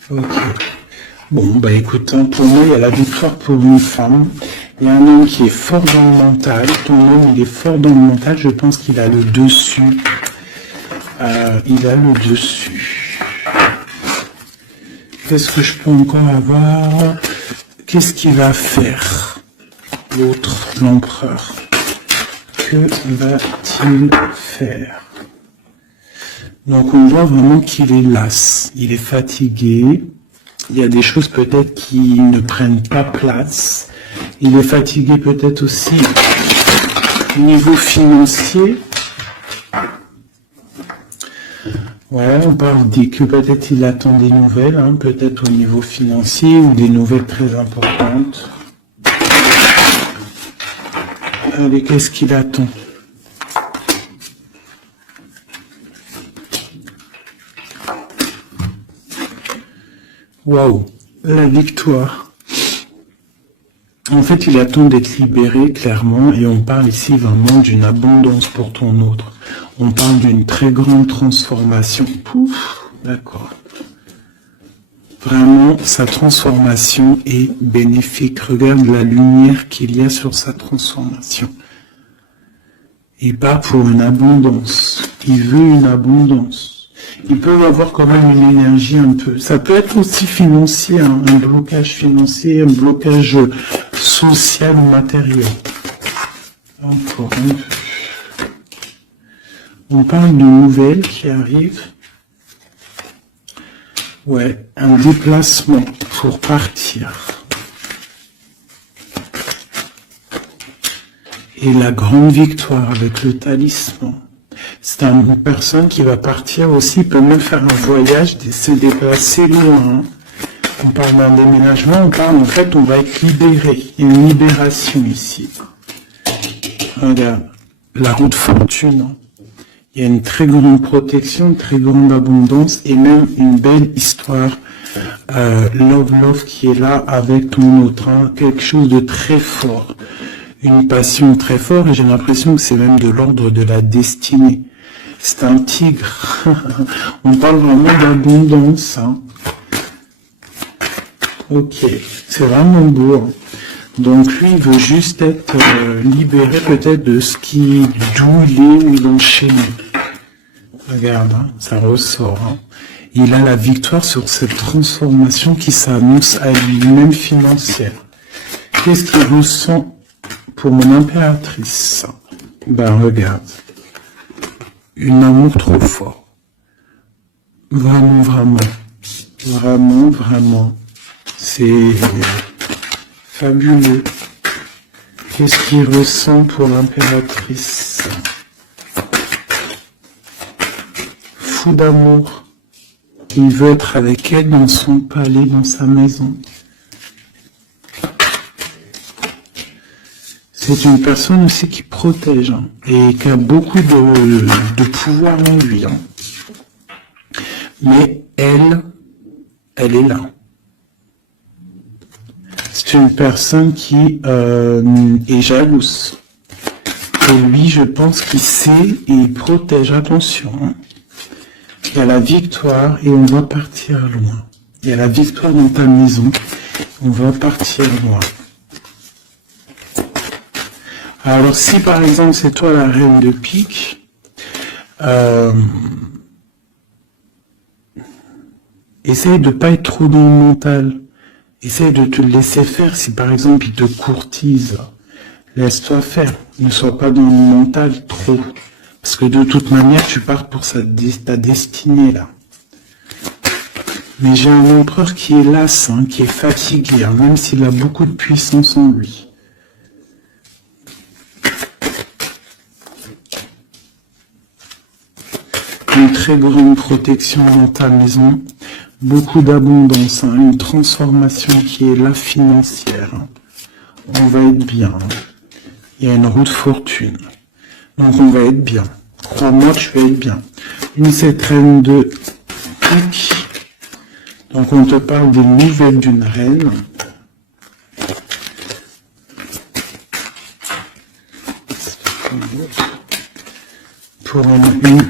Ok. Bon, bah écoute, hein, pour moi, il y a la victoire pour une femme. Il y a un homme qui est fort dans le mental. Ton homme, il est fort dans le mental. Je pense qu'il a le dessus. Il a le dessus. Qu'est-ce que je peux encore avoir? Qu'est-ce qu'il va faire? L'autre, l'empereur. Que va-t-il faire? Donc on voit vraiment qu'il est las. Il est fatigué. Il y a des choses peut-être qui ne prennent pas place. Il est fatigué peut-être aussi au niveau financier. Ouais, on parle que peut-être il attend des nouvelles, hein, peut-être au niveau financier ou des nouvelles très importantes. Allez, qu'est-ce qu'il attend? Waouh, la victoire. En fait, il attend d'être libéré, clairement, et on parle ici vraiment d'une abondance pour ton autre. On parle d'une très grande transformation. Pouf, d'accord. Vraiment, sa transformation est bénéfique. Regarde la lumière qu'il y a sur sa transformation. Il part pour une abondance. Il veut une abondance. Ils peuvent avoir quand même une énergie un peu. Ça peut être aussi financier, hein, un blocage financier, un blocage social ou matériel. Encore un peu. On parle de nouvelles qui arrivent. Ouais, un déplacement pour partir. Et la grande victoire avec le talisman. C'est une personne qui va partir aussi, peut même faire un voyage, se déplacer loin. Hein. On parle d'un déménagement, on parle en fait, on va être libéré. Il y a une libération ici. Regarde, la roue de fortune. Hein. Il y a une très grande protection, une très grande abondance et même une belle histoire Love qui est là avec ton autre, hein, quelque chose de très fort, une passion très forte, et j'ai l'impression que c'est même de l'ordre de la destinée. C'est un tigre. On parle vraiment d'abondance. Hein. Ok, c'est vraiment beau. Hein. Donc lui, il veut juste être libéré peut-être de ce qui, d'où il est, où il est enchaîné. Regarde, hein, ça ressort. Hein. Il a la victoire sur cette transformation qui s'annonce à lui-même financière. Qu'est-ce qu'il ressent pour mon impératrice? Ben regarde. Un amour trop fort. Vraiment, vraiment. Vraiment, vraiment. C'est fabuleux. Qu'est-ce qu'il ressent pour l'impératrice? Fou d'amour. Il veut être avec elle dans son palais, dans sa maison. C'est une personne aussi qui protège hein, et qui a beaucoup de pouvoir en lui. Hein. Mais elle est là. C'est une personne qui est jalouse. Et lui, je pense qu'il sait et il protège. Attention. Hein. Il y a la victoire et on va partir loin. Il y a la victoire dans ta maison. On va partir loin. Alors si par exemple c'est toi la reine de pique, essaye de pas être trop dans le mental. Essaye de te laisser faire. Si par exemple il te courtise, laisse-toi faire. Ne sois pas dans le mental trop. Parce que de toute manière, tu pars pour ta destinée là. Mais j'ai un empereur qui est las, hein, qui est fatigué, hein, même s'il a beaucoup de puissance en lui. Une très grande protection dans ta maison, beaucoup d'abondance, hein, une transformation qui est là financière. Hein. On va être bien. Hein. Il y a une roue de fortune. Donc on va être bien. Crois-moi, tu vas être bien. Cette reine de pique. Donc on te parle des nouvelles d'une reine. Pour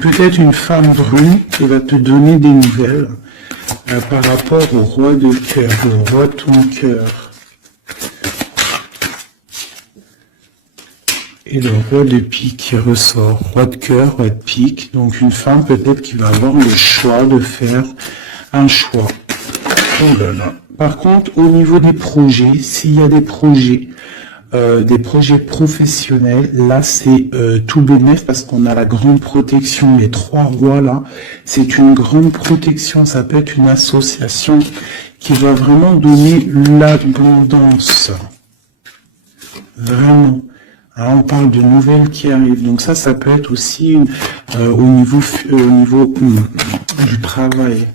peut-être une femme brune qui va te donner des nouvelles par rapport au roi de cœur, au roi de ton cœur. Et le roi de pique qui ressort, roi de cœur, roi de pique, donc une femme peut-être qui va avoir le choix de faire un choix. Oh là là. Par contre, au niveau des projets, s'il y a des projets professionnels, là c'est tout bénef parce qu'on a la grande protection, les trois rois là, c'est une grande protection, ça peut être une association qui va vraiment donner l'abondance. Vraiment. Alors on parle de nouvelles qui arrivent, donc ça peut être aussi au niveau du travail,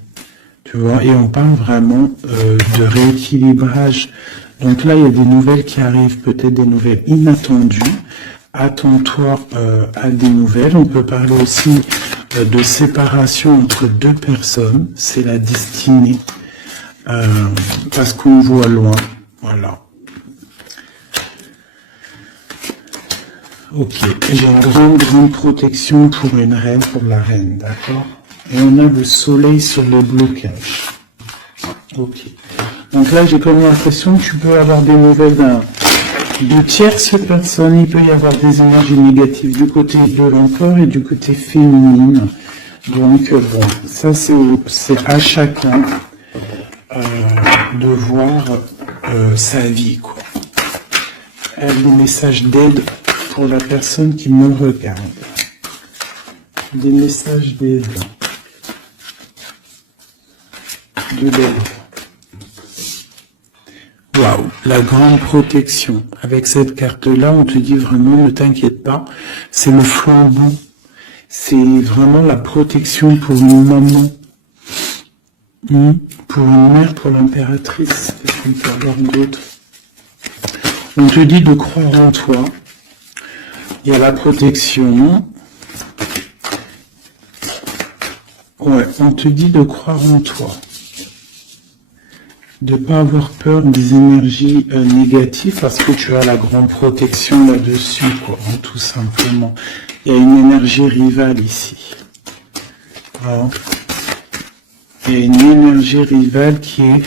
tu vois, et on parle vraiment de rééquilibrage. Donc là il y a des nouvelles qui arrivent, peut-être des nouvelles inattendues. Attends-toi à des nouvelles. On peut parler aussi de séparation entre deux personnes, c'est la destinée, parce qu'on voit loin, voilà. Ok, j'ai une grande protection pour une reine, pour la reine, d'accord? Et on a le soleil sur les blocages. Ok. Donc là, j'ai comme l'impression que tu peux avoir des nouvelles de tierces personnes. Il peut y avoir des énergies négatives du côté de l'empereur et du côté féminine. Donc bon, ça c'est à chacun de voir sa vie, quoi. Des messages d'aide pour la personne qui me regarde. Des messages d'aide. De l'aide. Waouh, la grande protection. Avec cette carte-là, on te dit vraiment, ne t'inquiète pas, c'est le flambeau. C'est vraiment la protection pour une maman. Pour une mère, pour l'impératrice. Qu'est-ce qu'on peut avoir d'autre? On te dit de croire en toi. Il y a la protection. Ouais, on te dit de croire en toi. de pas avoir peur des énergies négatives parce que tu as la grande protection là-dessus, quoi, hein, tout simplement. Il y a une énergie rivale ici. Voilà. Il y a une énergie rivale qui est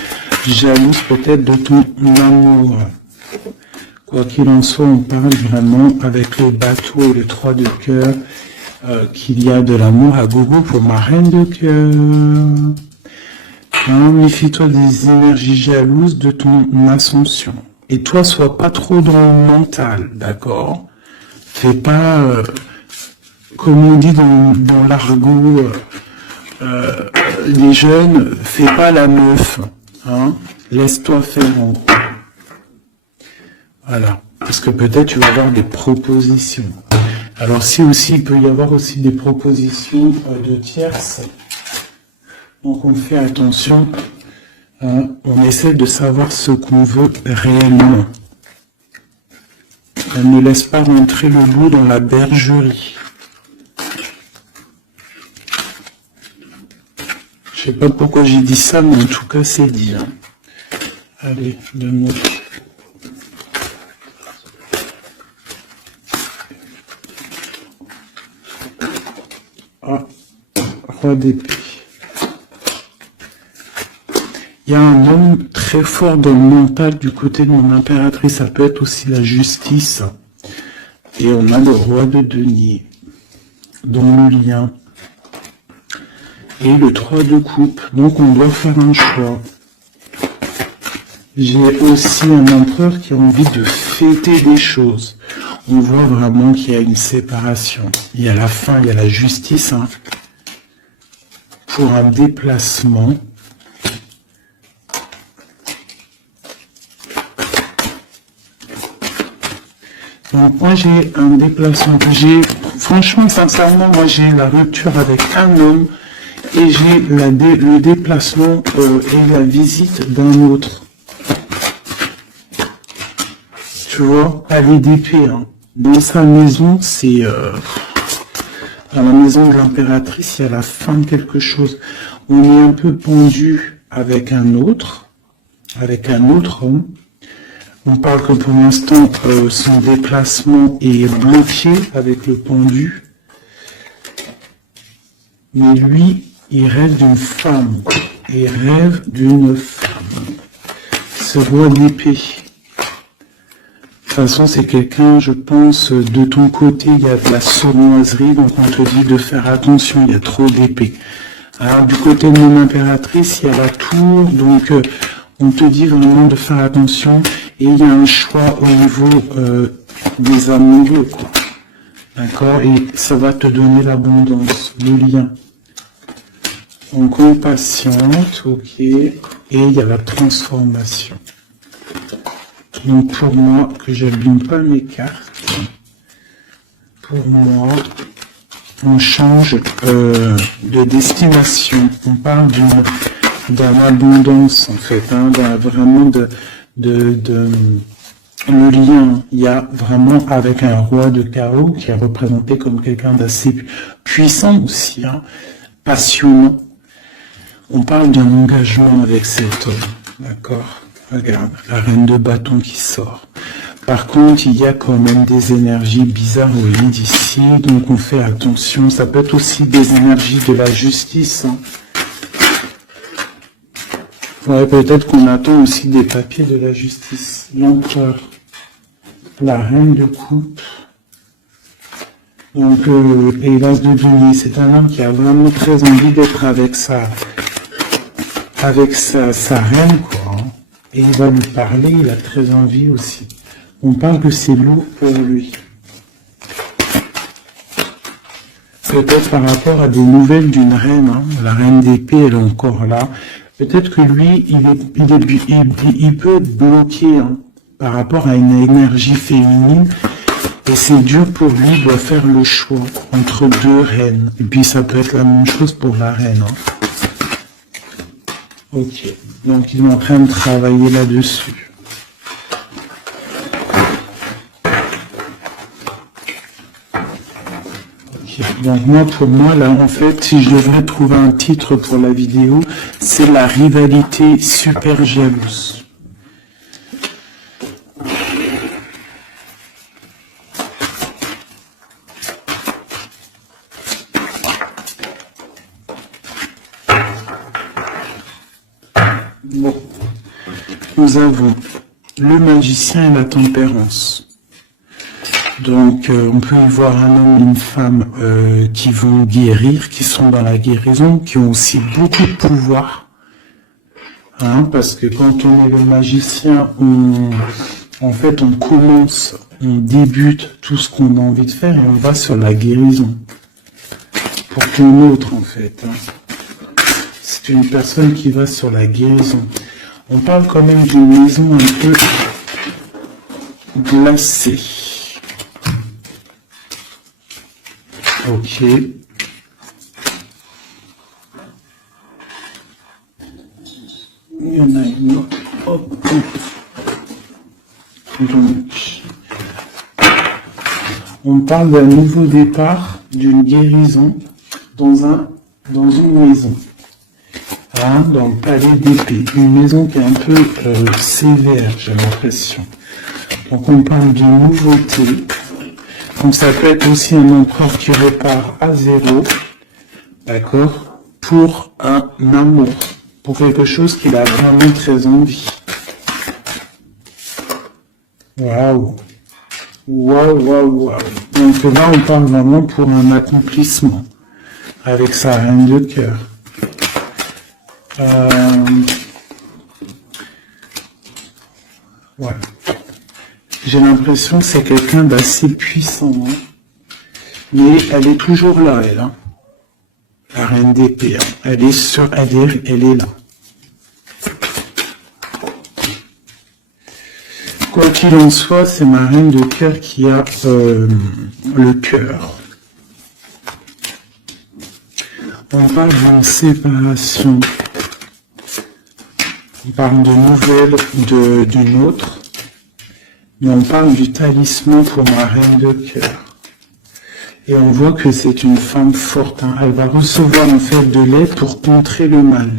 jalouse peut-être de ton amour. Quoi qu'il en soit, on parle vraiment avec le bateau et le 3 de cœur qu'il y a de l'amour à gogo pour ma reine de cœur. Hein, méfie-toi des énergies jalouses de ton ascension. Et toi, sois pas trop dans le mental, d'accord? Fais pas, comme on dit dans l'argot, les jeunes, fais pas la meuf. Hein? Laisse-toi faire en gros. Voilà. Parce que peut-être tu vas avoir des propositions. Alors si aussi, il peut y avoir aussi des propositions de tierces. Donc on fait attention, hein, on essaie de savoir ce qu'on veut réellement. Elle ne laisse pas rentrer le loup dans la bergerie. Je sais pas pourquoi j'ai dit ça, mais en tout cas c'est dit. Hein. Allez, donne-moi. Ah, roi d'épée. Il y a un homme très fort dans le mental du côté de mon impératrice. Ça peut être aussi la justice. Et on a le roi de denier dans le lien. Et le 3 de coupe. Donc on doit faire un choix. J'ai aussi un empereur qui a envie de fêter des choses. On voit vraiment qu'il y a une séparation. Il y a la fin, il y a la justice. Hein, pour un déplacement. Donc moi j'ai un déplacement, franchement sincèrement, moi j'ai la rupture avec un homme et j'ai le déplacement et la visite d'un autre. Tu vois, aller d'épée, hein. Dans sa maison, c'est dans la maison de l'impératrice, il y a la fin de quelque chose. On est un peu pendu avec un autre homme. On parle que pour l'instant, son déplacement est bloqué avec le pendu. Mais lui, il rêve d'une femme. Il rêve d'une femme. Ce roi d'épée. De toute façon, c'est quelqu'un, je pense, de ton côté, il y a de la sournoiserie, donc on te dit de faire attention, il y a trop d'épée. Alors, du côté de mon impératrice, il y a la tour, donc on te dit vraiment de faire attention. Et il y a un choix au niveau des amoureux, quoi. D'accord? Et ça va te donner l'abondance, le lien. Donc on patiente, ok. Et il y a la transformation. Donc pour moi, que j'abîme pas mes cartes, pour moi, on change de destination. On parle d'une abondance en fait, hein, vraiment le lien, il y a vraiment avec un roi de chaos qui est représenté comme quelqu'un d'assez puissant aussi, hein, passionnant. On parle d'un engagement avec cet homme, d'accord? Regarde, la reine de bâton qui sort. Par contre, il y a quand même des énergies bizarroïdes ici, donc on fait attention. Ça peut être aussi des énergies de la justice, hein. Ouais, peut-être qu'on attend aussi des papiers de la justice. L'empereur, la reine de coupe. Donc, et l'as de denier, c'est un homme qui a vraiment très envie d'être avec sa reine, quoi. Hein. Et il va lui parler, il a très envie aussi. On parle que c'est lourd pour lui. Peut-être par rapport à des nouvelles d'une reine, hein. La reine d'épée, elle est encore là. Peut-être que lui, il peut être bloqué, hein, par rapport à une énergie féminine. Et c'est dur pour lui, il doit faire le choix entre deux reines. Et puis ça peut être la même chose pour la reine. Hein. Ok, donc il est en train de travailler là-dessus. Ok. Ok, donc pour moi, là, en fait, si je devrais trouver un titre pour la vidéo, c'est la rivalité super jalouse. Bon, nous avons le magicien et la tempérance. Donc, on peut y voir un homme et une femme qui vont guérir, qui sont dans la guérison, qui ont aussi beaucoup de pouvoir. Hein, parce que quand on est le magicien, en fait, on commence, on débute tout ce qu'on a envie de faire et on va sur la guérison. Pour qu'un autre, en fait. Hein. C'est une personne qui va sur la guérison. On parle quand même d'une maison un peu glacée. Ok. Il y en a une autre. Hop. Donc, on parle d'un nouveau départ, d'une guérison dans une maison. Hein, dans le palais d'épée. Une maison qui est un peu sévère, j'ai l'impression. Donc on parle d'une nouveauté. Donc ça peut être aussi un empereur qui repart à zéro, d'accord, pour un amour, pour quelque chose qu'il a vraiment très envie. Waouh, waouh, waouh, waouh. Donc là on parle vraiment pour un accomplissement, avec sa reine de cœur. Ouais. J'ai l'impression que c'est quelqu'un d'assez puissant, hein. Mais elle est toujours là, elle. Hein. La reine d'épée, hein. Elle est là. Quoi qu'il en soit, c'est ma reine de cœur qui a le cœur. On parle d'une séparation. On parle de nouvelles d'une autre. Mais on parle du talisman pour ma reine de cœur. Et on voit que c'est une femme forte. Hein. Elle va recevoir en fait de l'aide pour contrer le mal.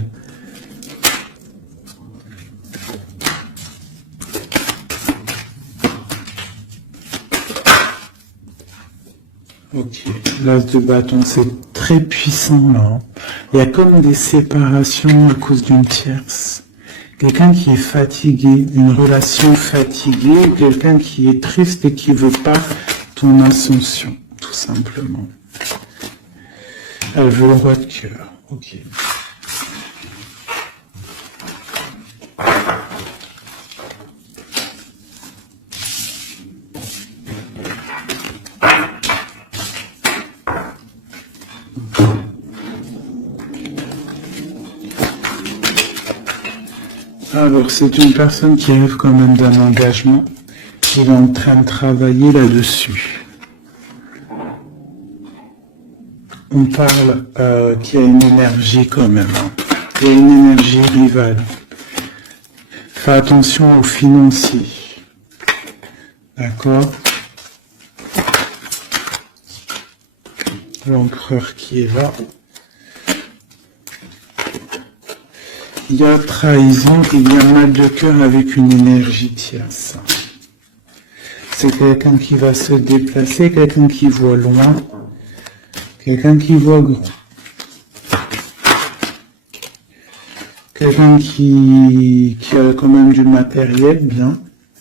Ok, l'as de bâton, c'est très puissant là. Hein. Il y a comme des séparations à cause d'une tierce. Quelqu'un qui est fatigué, une relation fatiguée, ou quelqu'un qui est triste et qui veut pas ton ascension, tout simplement. Elle veut le roi de cœur. Ok. Alors, c'est une personne qui rêve quand même d'un engagement. Il est en train de travailler là-dessus. On parle qu'il y a une énergie quand même. Hein. Il y a une énergie rivale. Fais attention aux financiers. D'accord? L'empereur qui est là. Il y a trahison, il y a mal de cœur avec une énergie tierce. C'est quelqu'un qui va se déplacer, quelqu'un qui voit loin, quelqu'un qui voit grand. Quelqu'un qui a quand même du matériel bien,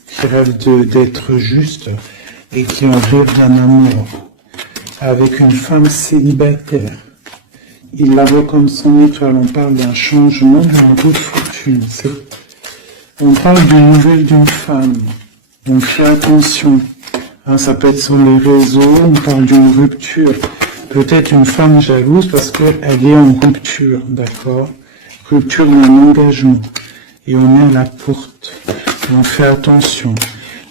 qui rêve d'être juste et qui en rêve d'un amour. Avec une femme célibataire. Il la voit comme son étoile, on parle d'un changement, d'un coup de fortune. On parle d'une nouvelle d'une femme. Donc fais attention. Hein, ça peut être sur les réseaux, on parle d'une rupture. Peut-être une femme jalouse parce qu'elle est en rupture, d'accord? Rupture d'un engagement. Et on est à la porte. Donc fais attention.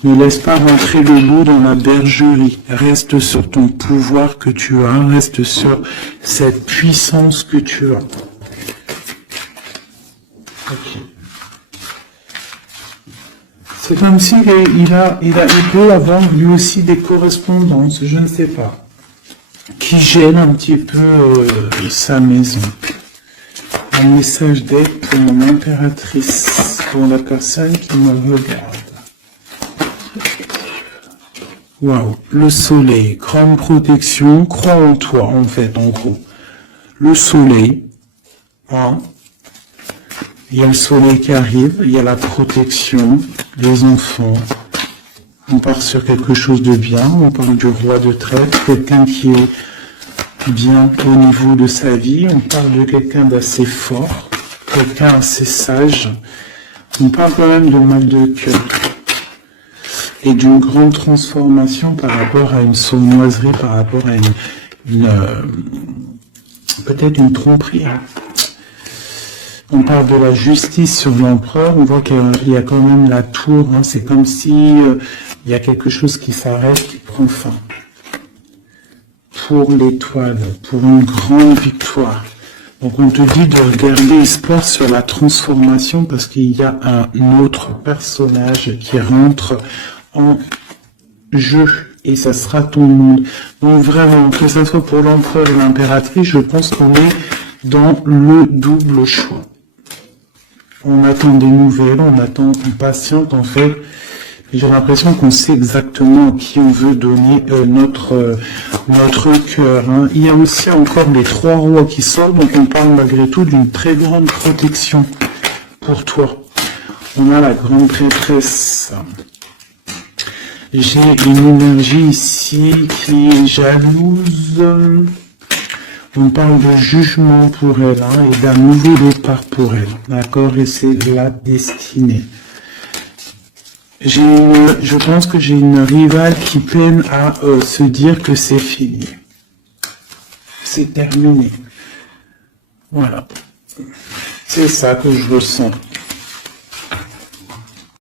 Ne laisse pas rentrer le loup dans la bergerie. Reste sur ton pouvoir que tu as. Reste sur cette puissance que tu as. Okay. C'est comme s'il il peut avoir lui aussi des correspondances, je ne sais pas. qui gêne un petit peu sa maison. Un message d'aide pour mon impératrice, pour la personne qui me regarde. Waouh, le soleil, grande protection, crois en toi en fait, en gros. Le soleil, hein. Il y a le soleil qui arrive, il y a la protection, les enfants. On part sur quelque chose de bien, on parle du roi de trèfle, quelqu'un qui est bien au niveau de sa vie, on parle de quelqu'un d'assez fort, quelqu'un assez sage, on parle quand même de mal de cœur et d'une grande transformation par rapport à une sournoiserie, par rapport à peut-être une tromperie. On parle de la justice sur l'empereur, on voit qu'il y a quand même la tour, hein, c'est comme si il y a quelque chose qui s'arrête, qui prend fin. Pour l'étoile, pour une grande victoire. Donc on te dit de regarder espoir sur la transformation parce qu'il y a un autre personnage qui rentre en jeu et ça sera ton monde. Donc vraiment, que ce soit pour l'empereur et l'impératrice, je pense qu'on est dans le double choix. On attend des nouvelles, on patiente en fait. J'ai l'impression qu'on sait exactement à qui on veut donner notre cœur. Hein. Il y a aussi encore les 3 rois qui sortent, donc on parle malgré tout d'une très grande protection pour toi. On a la grande prêtresse. J'ai une énergie ici qui est jalouse. On parle de jugement pour elle hein, et d'un nouveau départ pour elle. D'accord, et c'est la destinée. Je pense que j'ai une rivale qui peine à se dire que c'est fini. C'est terminé. Voilà. C'est ça que je ressens.